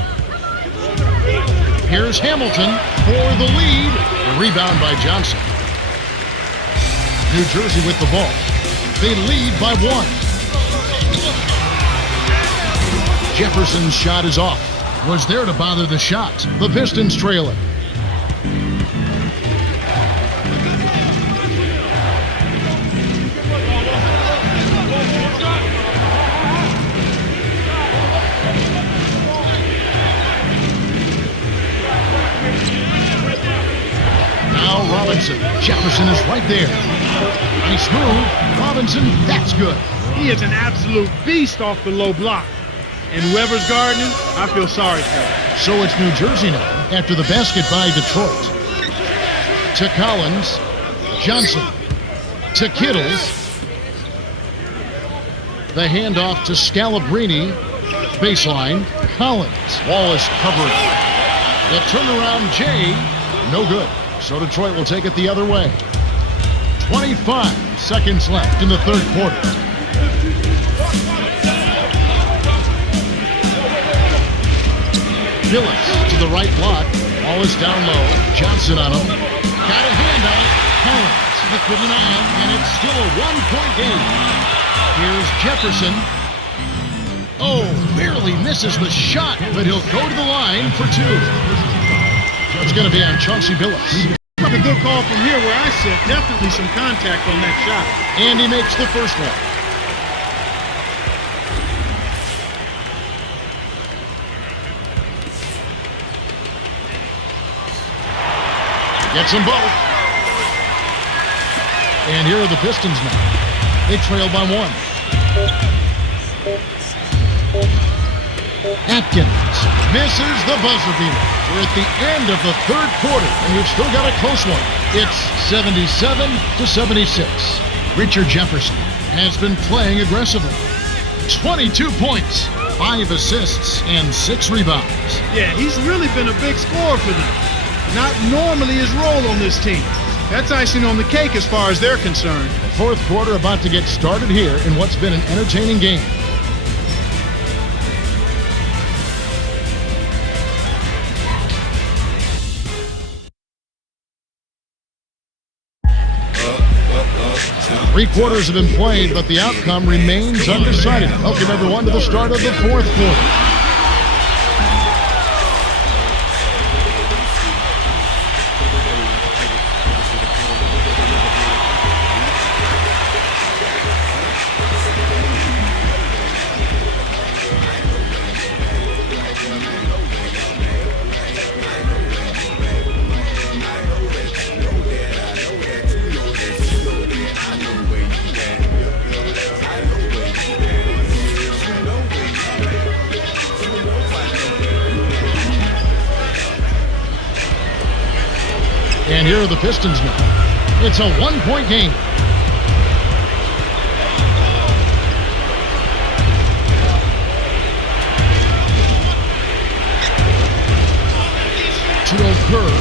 Here's Hamilton for the lead. The rebound by Johnson. New Jersey with the ball. They lead by 1. Jefferson's shot is off. Was there to bother the shot. The Pistons trail it. Now Robinson. Jefferson is right there. Nice move. Robinson, that's good. He is an absolute beast off the low block. And whoever's guarding him, I feel sorry for him. So it's New Jersey now after the basket by Detroit. To Collins. Johnson. To Kittles. The handoff to Scalabrine. Baseline. Collins. Wallace covering. The turnaround Jay. No good. So Detroit will take it the other way. 25 seconds left in the third quarter. Phillips to the right block. Wallace down low. Johnson on him. Got a hand on it. Collins with an eye, and it's still a one-point game. Here's Jefferson. Oh, barely misses the shot, but he'll go to the line for two. It's going to be on Chauncey Billups. A good call from here where I sit. Definitely some contact on that shot. And he makes the first one. Gets them both. And here are the Pistons now. They trail by one. Atkins misses the buzzer beater. We're at the end of the third quarter, and we've still got a close one. It's 77-76. Richard Jefferson has been playing aggressively. 22 points, 5 assists, and 6 rebounds. Yeah, he's really been a big scorer for them. Not normally his role on this team. That's icing on the cake as far as they're concerned. Fourth quarter about to get started here in what's been an entertaining game. Three quarters have been played, but the outcome remains undecided. Welcome everyone to the start of the fourth quarter. And here are the Pistons now. It's a one-point game. To Kerr.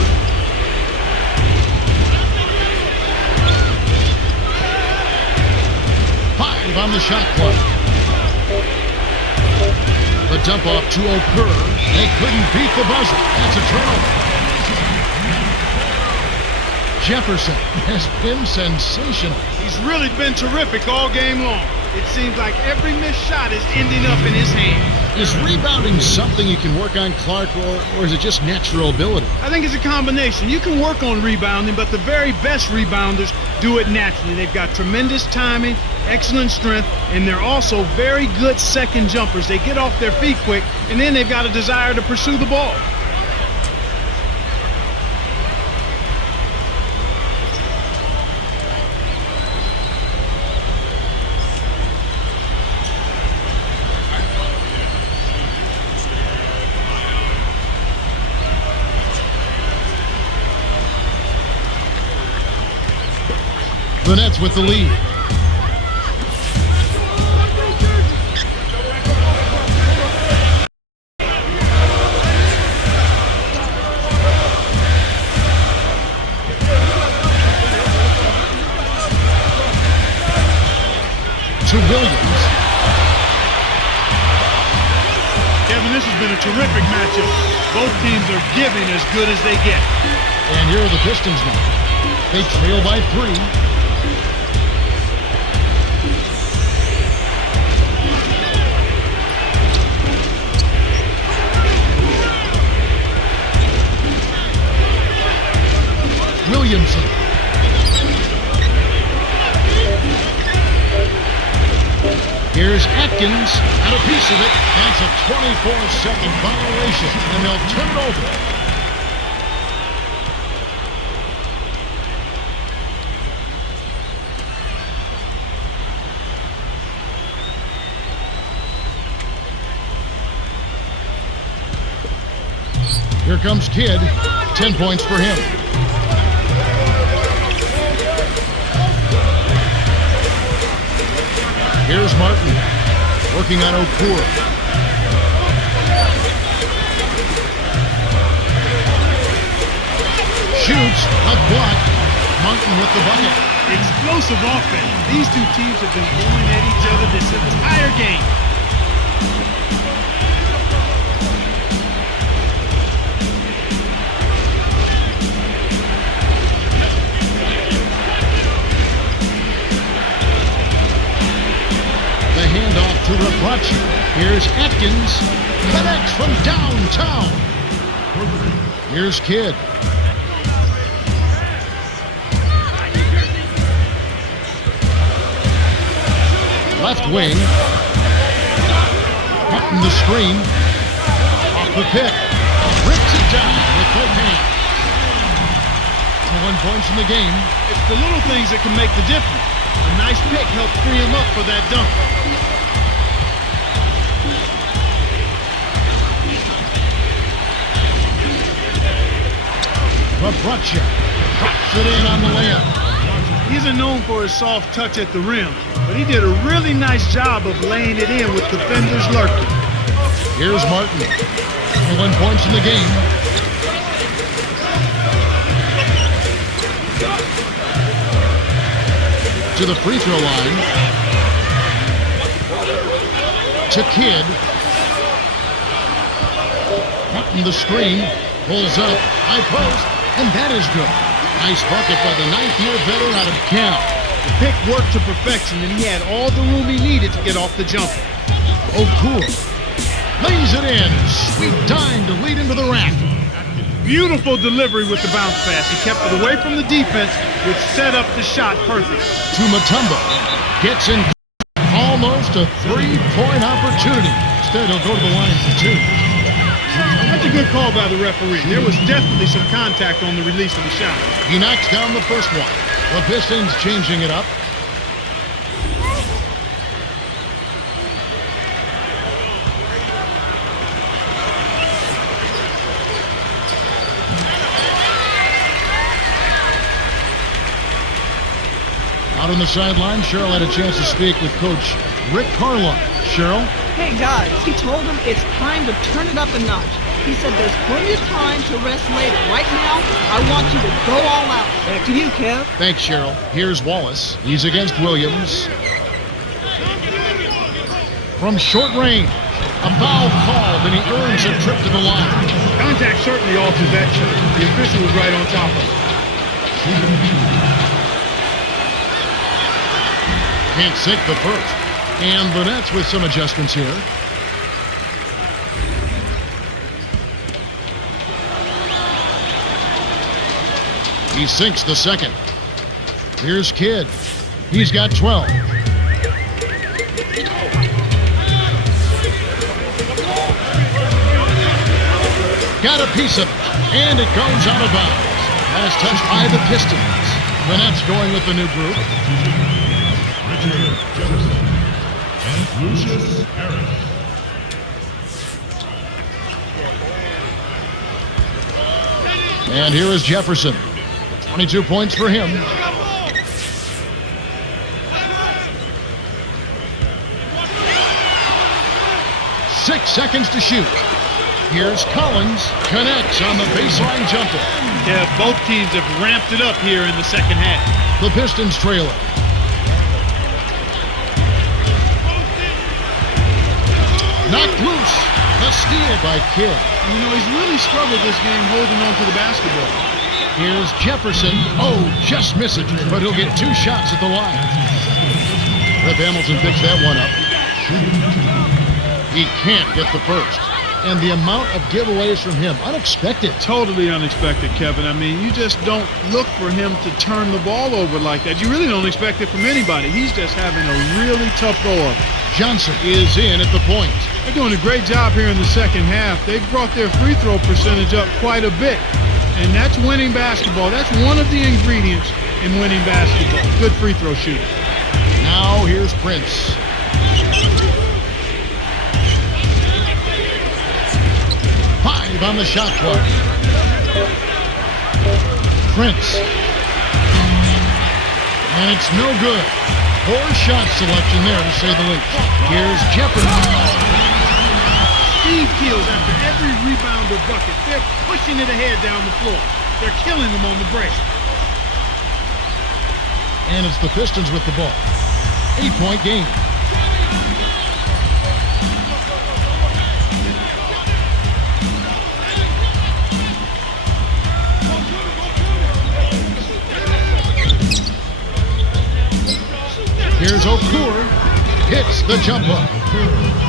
Five on the shot clock. The dump off to Kerr. They couldn't beat the buzzer. That's a turnover. Jefferson has been sensational. He's really been terrific all game long. It seems like every missed shot is ending up in his hand. Is rebounding something you can work on, Clark, or is it just natural ability? I think it's a combination. You can work on rebounding, but the very best rebounders do it naturally. They've got tremendous timing, excellent strength, and they're also very good second jumpers. They get off their feet quick, and then they've got a desire to pursue the ball. The Nets with the lead. To Williams. Kevin, this has been a terrific matchup. Both teams are giving as good as they get. And here are the Pistons now. They trail by 3. Here's Atkins, and a piece of it. That's a 24-second violation, and they'll turn it over. Here comes Kidd. 10 points for him. Here's Martin, working on Okura. Shoots, a block. Martin with the bucket. Explosive offense. These two teams have been going at each other this entire game. To Rabrachi. Here's Atkins. Connects from downtown. Here's Kidd. Left wing. Cutting the screen. Off the pick. Rips it down with both hands. 1 point in the game. It's the little things that can make the difference. A nice pick helped free him up for that dunk. Rabrachi drops it in on the layup. He isn't known for his soft touch at the rim, but he did a really nice job of laying it in with defenders lurking. Here's Martin. 1 point in the game. To the free throw line. To Kidd. Cutting the screen. Pulls up. High post. And that is good. Nice bucket by the 9th-year veteran out of Cal. The pick worked to perfection, and he had all the room he needed to get off the jumper. Okura lays it in. Sweet dime to lead into the rack. Beautiful delivery with the bounce pass. He kept it away from the defense, which set up the shot perfect. To Mutombo. Gets in. Almost a three-point opportunity. Instead, he'll go to the line for two. That's a good call by the referee. There was definitely some contact on the release of the shot. He knocks down the first one. The Pistons changing it up. Out on the sideline, Cheryl had a chance to speak with Coach Rick Carlisle. Cheryl? Hey guys, he told them it's time to turn it up a notch. He said there's plenty of time to rest later. Right now, I want you to go all out. Back to you, Kev. Thanks, Cheryl. Here's Wallace. He's against Williams. From short range, a foul called, and he earns a trip to the line. Contact certainly alters that shot. The official was right on top of it. Can't sink the first. And the Nets with some adjustments here. He sinks the second. Here's Kidd. He's got 12. Got a piece of it, and it goes out of bounds. Last touch by the Pistons. The Nets going with the new group. Richard Jefferson and Lucius Harris. And here is Jefferson. 22 points for him. Six seconds to shoot. Here's Collins. Connects on the baseline jumper. Yeah, both teams have ramped it up here in the second half. The Pistons trail it. Knocked loose. The steal by Kidd. You know, he's really struggled this game holding on to the basketball. Here's Jefferson. Oh, just misses, but he'll get two shots at the line. Rip Hamilton picks that one up. He can't get the first. And the amount of giveaways from him, unexpected. Totally unexpected, Kevin. I mean, you just don't look for him to turn the ball over like that. You really don't expect it from anybody. He's just having a really tough go of it. Johnson is in at the point. They're doing a great job here in the second half. They've brought their free throw percentage up quite a bit. And that's winning basketball. That's one of the ingredients in winning basketball. Good free throw shooting. Now here's Prince. Five on the shot clock. Prince. And it's no good. Poor shot selection there, to say the least. Here's Jefferson. Speed kills after every rebound or bucket. They're pushing it ahead down the floor. They're killing them on the break. And it's the Pistons with the ball. 8-point game. Here's Okur. Hits the jumper.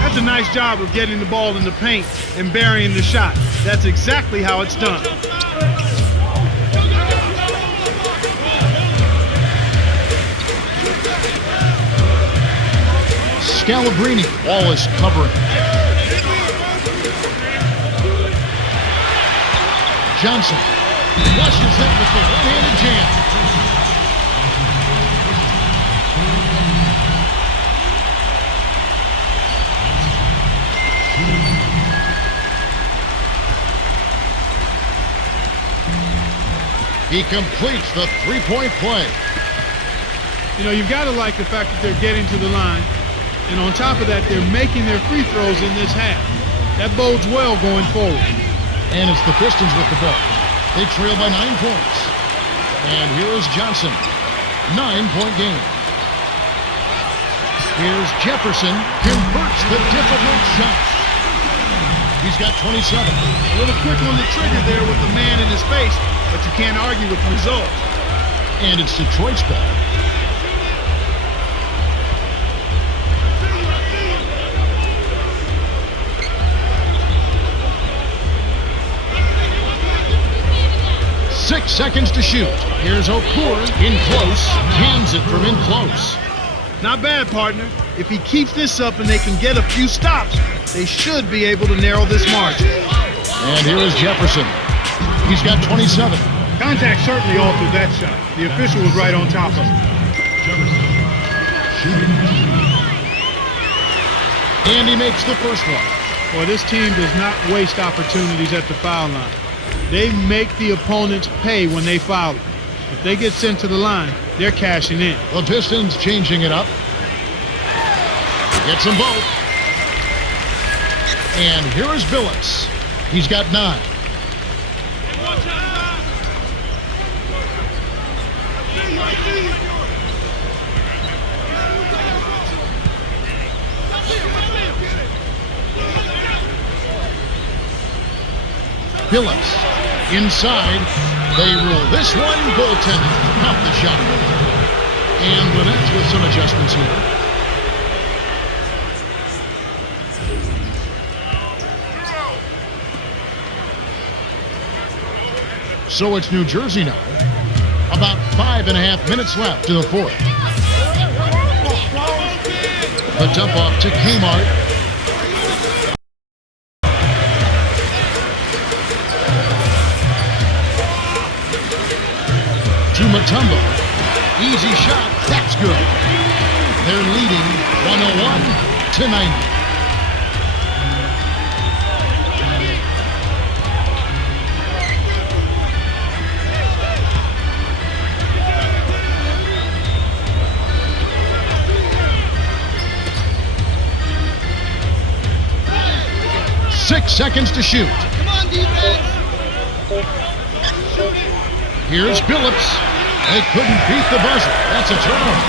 That's a nice job of getting the ball in the paint and burying the shot. That's exactly how it's done. Scalabrini. Wallace covering. Johnson flushes it with the one-handed jam. He completes the three-point play. You know, you've got to like the fact that they're getting to the line. And on top of that, they're making their free throws in this half. That bodes well going forward. And it's the Pistons with the ball. They trail by 9 points. And here is Johnson. 9-point game. Here's Jefferson. Converts the difficult shot. He's got 27. A little quick on the trigger there with the man in his face, but you can't argue with the results. And it's Detroit's ball. Six seconds to shoot. Here's Okur in close. Hands it from in close. Not bad, partner. If he keeps this up and they can get a few stops, they should be able to narrow this margin. And here is Jefferson. He's got 27. Contact certainly altered that shot. The official was right on top of him. And he makes the first one. Boy, this team does not waste opportunities at the foul line. They make the opponents pay when they foul them. If they get sent to the line, they're cashing in. The Pistons changing it up. Gets them both. And here is Billups. He's got 9. Billups inside. They rule this one goaltending. Not the shot. And Lynette with some adjustments here. So it's New Jersey now. About 5.5 minutes left to the fourth. The dump off to Kmart. To Mutombo. Easy shot. That's good. They're leading 101-90. 6 seconds to shoot. Come on, defense! Here's Billups. They couldn't beat the buzzer. That's a turnover.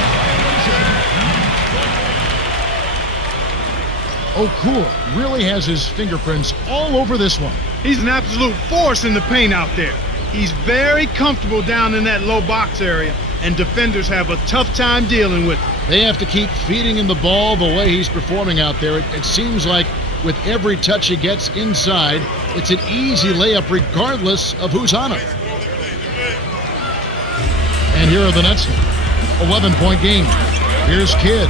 Okur really has his fingerprints all over this one. He's an absolute force in the paint out there. He's very comfortable down in that low box area, and defenders have a tough time dealing with him. They have to keep feeding him the ball the way he's performing out there. It seems like with every touch he gets inside, it's an easy layup regardless of who's on him. And here are the Nets. 11-point game. Here's Kidd.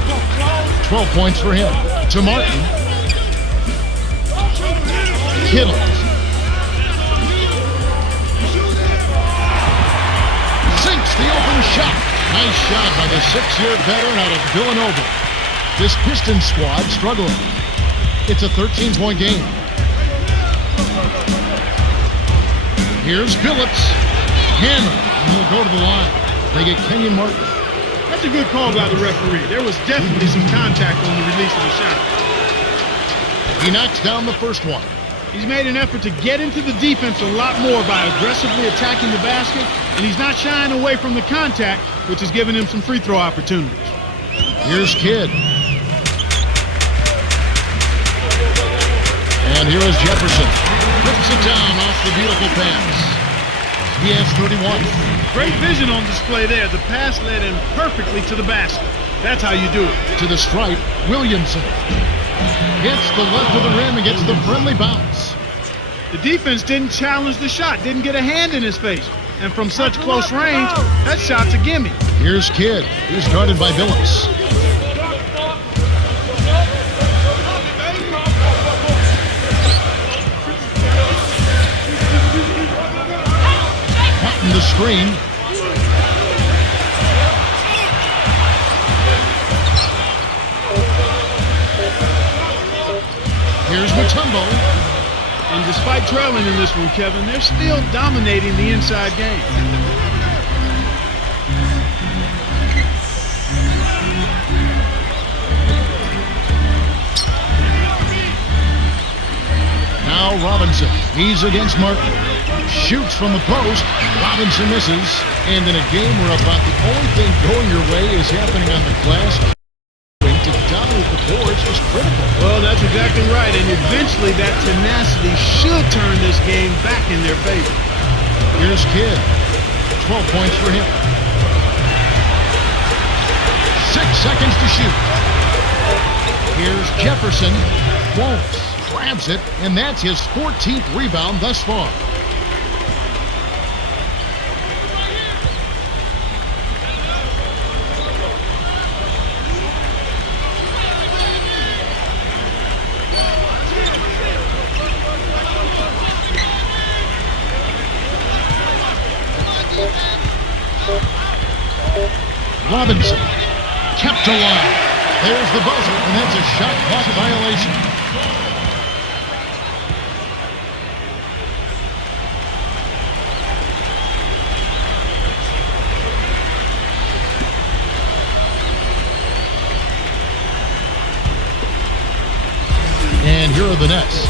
12 points for him. To Martin. Kittle. Sinks the open shot. Nice shot by the 6-year veteran out of Villanova. This Pistons squad struggling. It's a 13-point game. Here's Phillips. Hammer. And he'll go to the line. They get Kenyon Martin. That's a good call by the referee. There was definitely some contact on the release of the shot. He knocks down the first one. He's made an effort to get into the defense a lot more by aggressively attacking the basket, and he's not shying away from the contact, which has given him some free throw opportunities. Here's Kidd. And here is Jefferson. Rips it down off the beautiful pass. He has 31. Great vision on display there. The pass led him perfectly to the basket. That's how you do it. To the stripe, Williamson. Hits the left of the rim and gets the friendly bounce. The defense didn't challenge the shot, didn't get a hand in his face. And from such close range, that shot's a gimme. Here's Kidd. He's guarded by Billups. Cutting the screen. Here's Mutombo. And despite trailing in this one, Kevin, they're still dominating the inside game. Now Robinson. He's against Martin. Shoots from the post. Robinson misses. And in a game where about the only thing going your way is happening on the glass, to dominate the boards was critical. Well, that's exactly right, and eventually that tenacity should turn this game back in their favor. Here's Kidd. 12 points for him. 6 seconds to shoot. Here's Jefferson. Won't. Grabs it, and that's his 14th rebound thus far. Robinson kept alive. There's the buzzer, and that's a shot clock violation. And here are the Nets.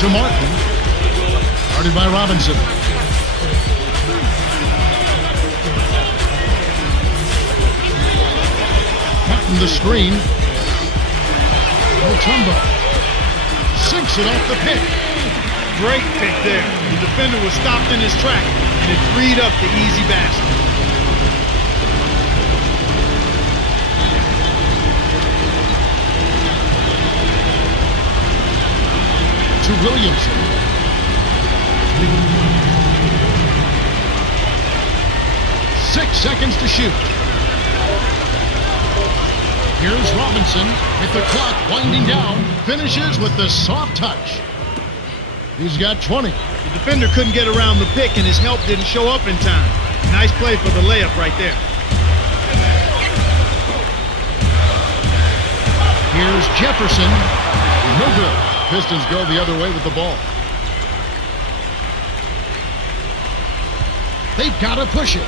To Martin. Guarded by Robinson. Cutting the screen. Mutombo sinks it off the pick. Great pick there. The defender was stopped in his track, and it freed up the easy basket. To Williamson. 6 seconds to shoot. Here's Robinson with the clock winding down. Finishes with the soft touch. He's got 20. The defender couldn't get around the pick, and his help didn't show up in time. Nice play for the layup right there. Here's Jefferson. No good. Pistons go the other way with the ball. They've got to push it.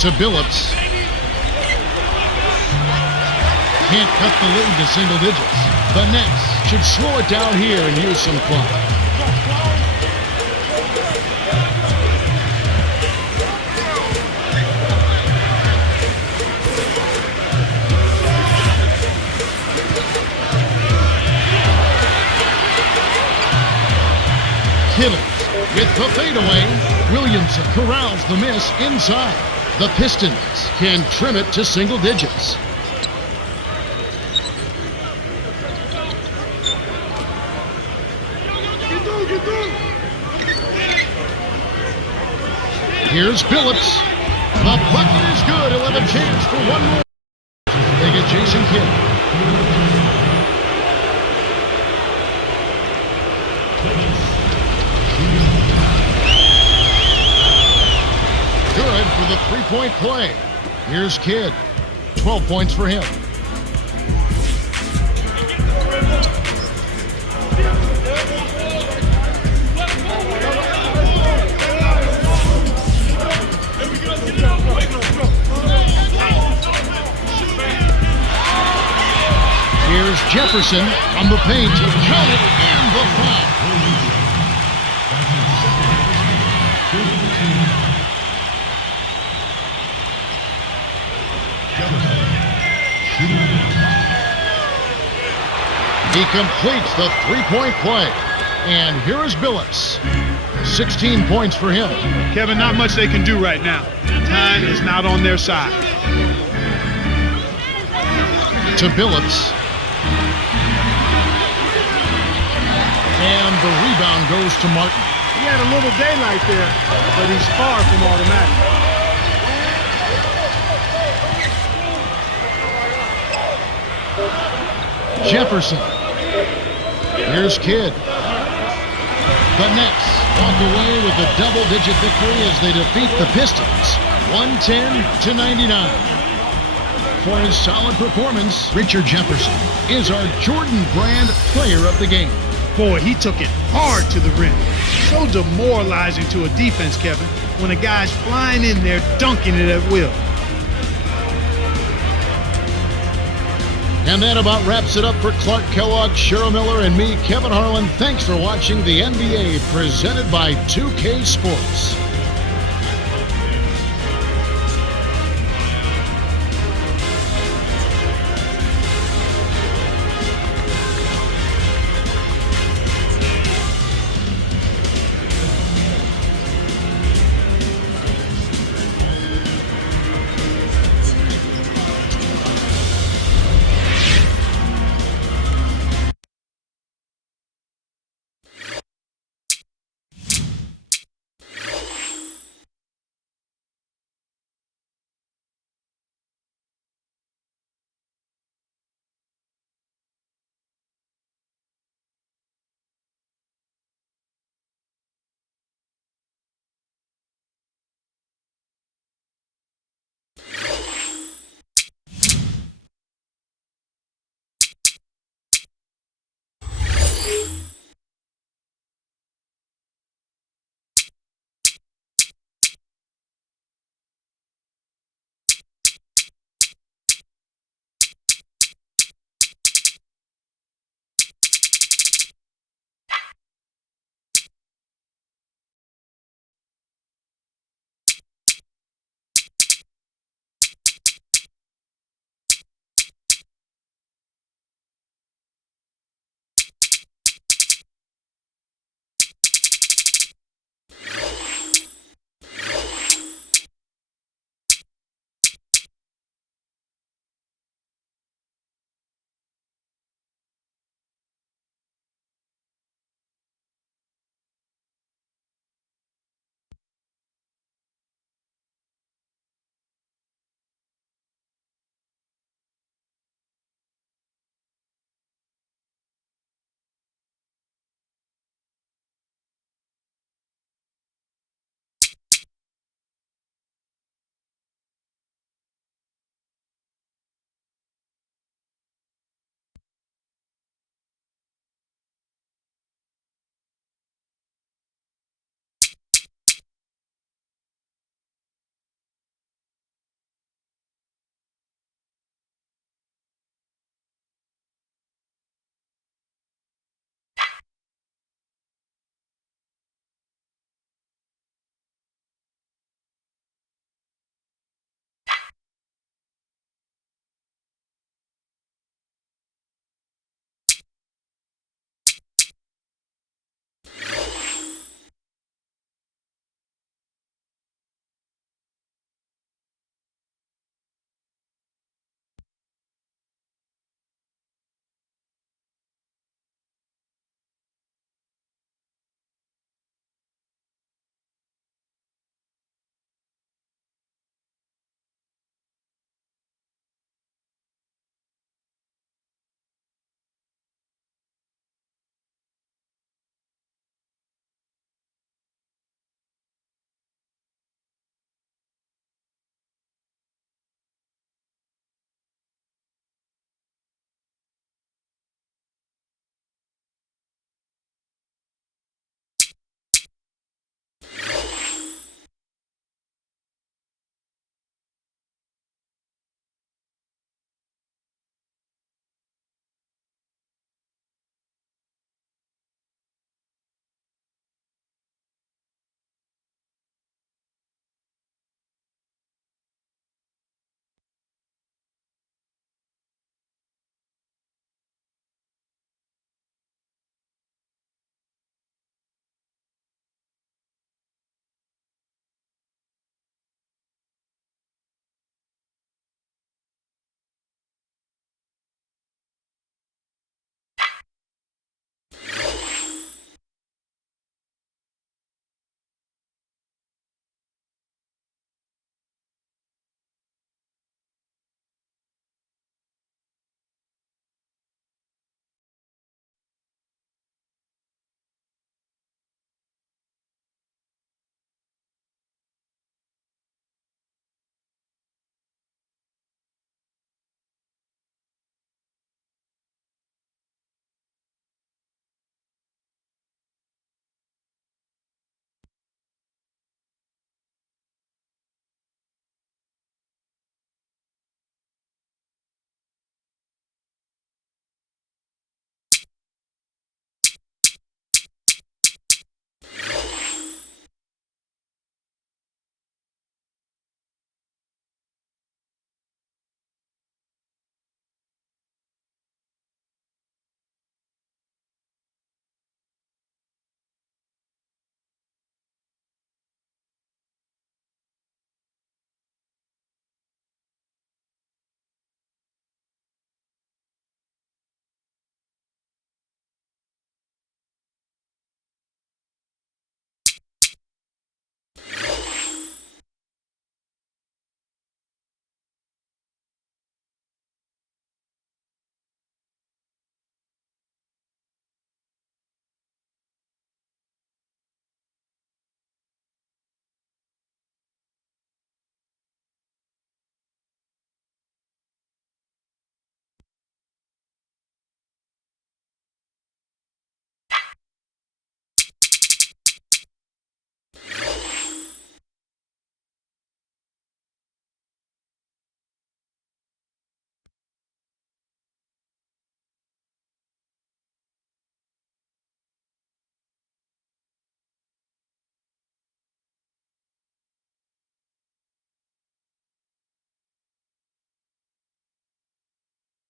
To Billups. Can't cut the lead to single digits. The Nets should slow it down here and use some clock. Kittle with the fadeaway. Williamson corrals the miss inside. The Pistons can trim it to single digits. Here's Billups. The bucket is good. He'll have a chance for one more. They get Jason Kidd. Good for the three-point play. Here's Kidd. 12 points for him. Here's Jefferson on the paint. Count it, and the foul. He completes the three-point play. And here is Billups. 16 points for him. Kevin, not much they can do right now. Time is not on their side. To Billups. And the rebound goes to Martin. He had a little daylight there, but he's far from automatic. Jefferson. Here's Kidd. The Nets walk away with a double-digit victory as they defeat the Pistons, 110-99. For his solid performance, Richard Jefferson is our Jordan Brand Player of the Game. Boy, he took it hard to the rim. So demoralizing to a defense, Kevin, when a guy's flying in there, dunking it at will. And that about wraps it up for Clark Kellogg, Cheryl Miller, and me, Kevin Harlan. Thanks for watching the NBA presented by 2K Sports.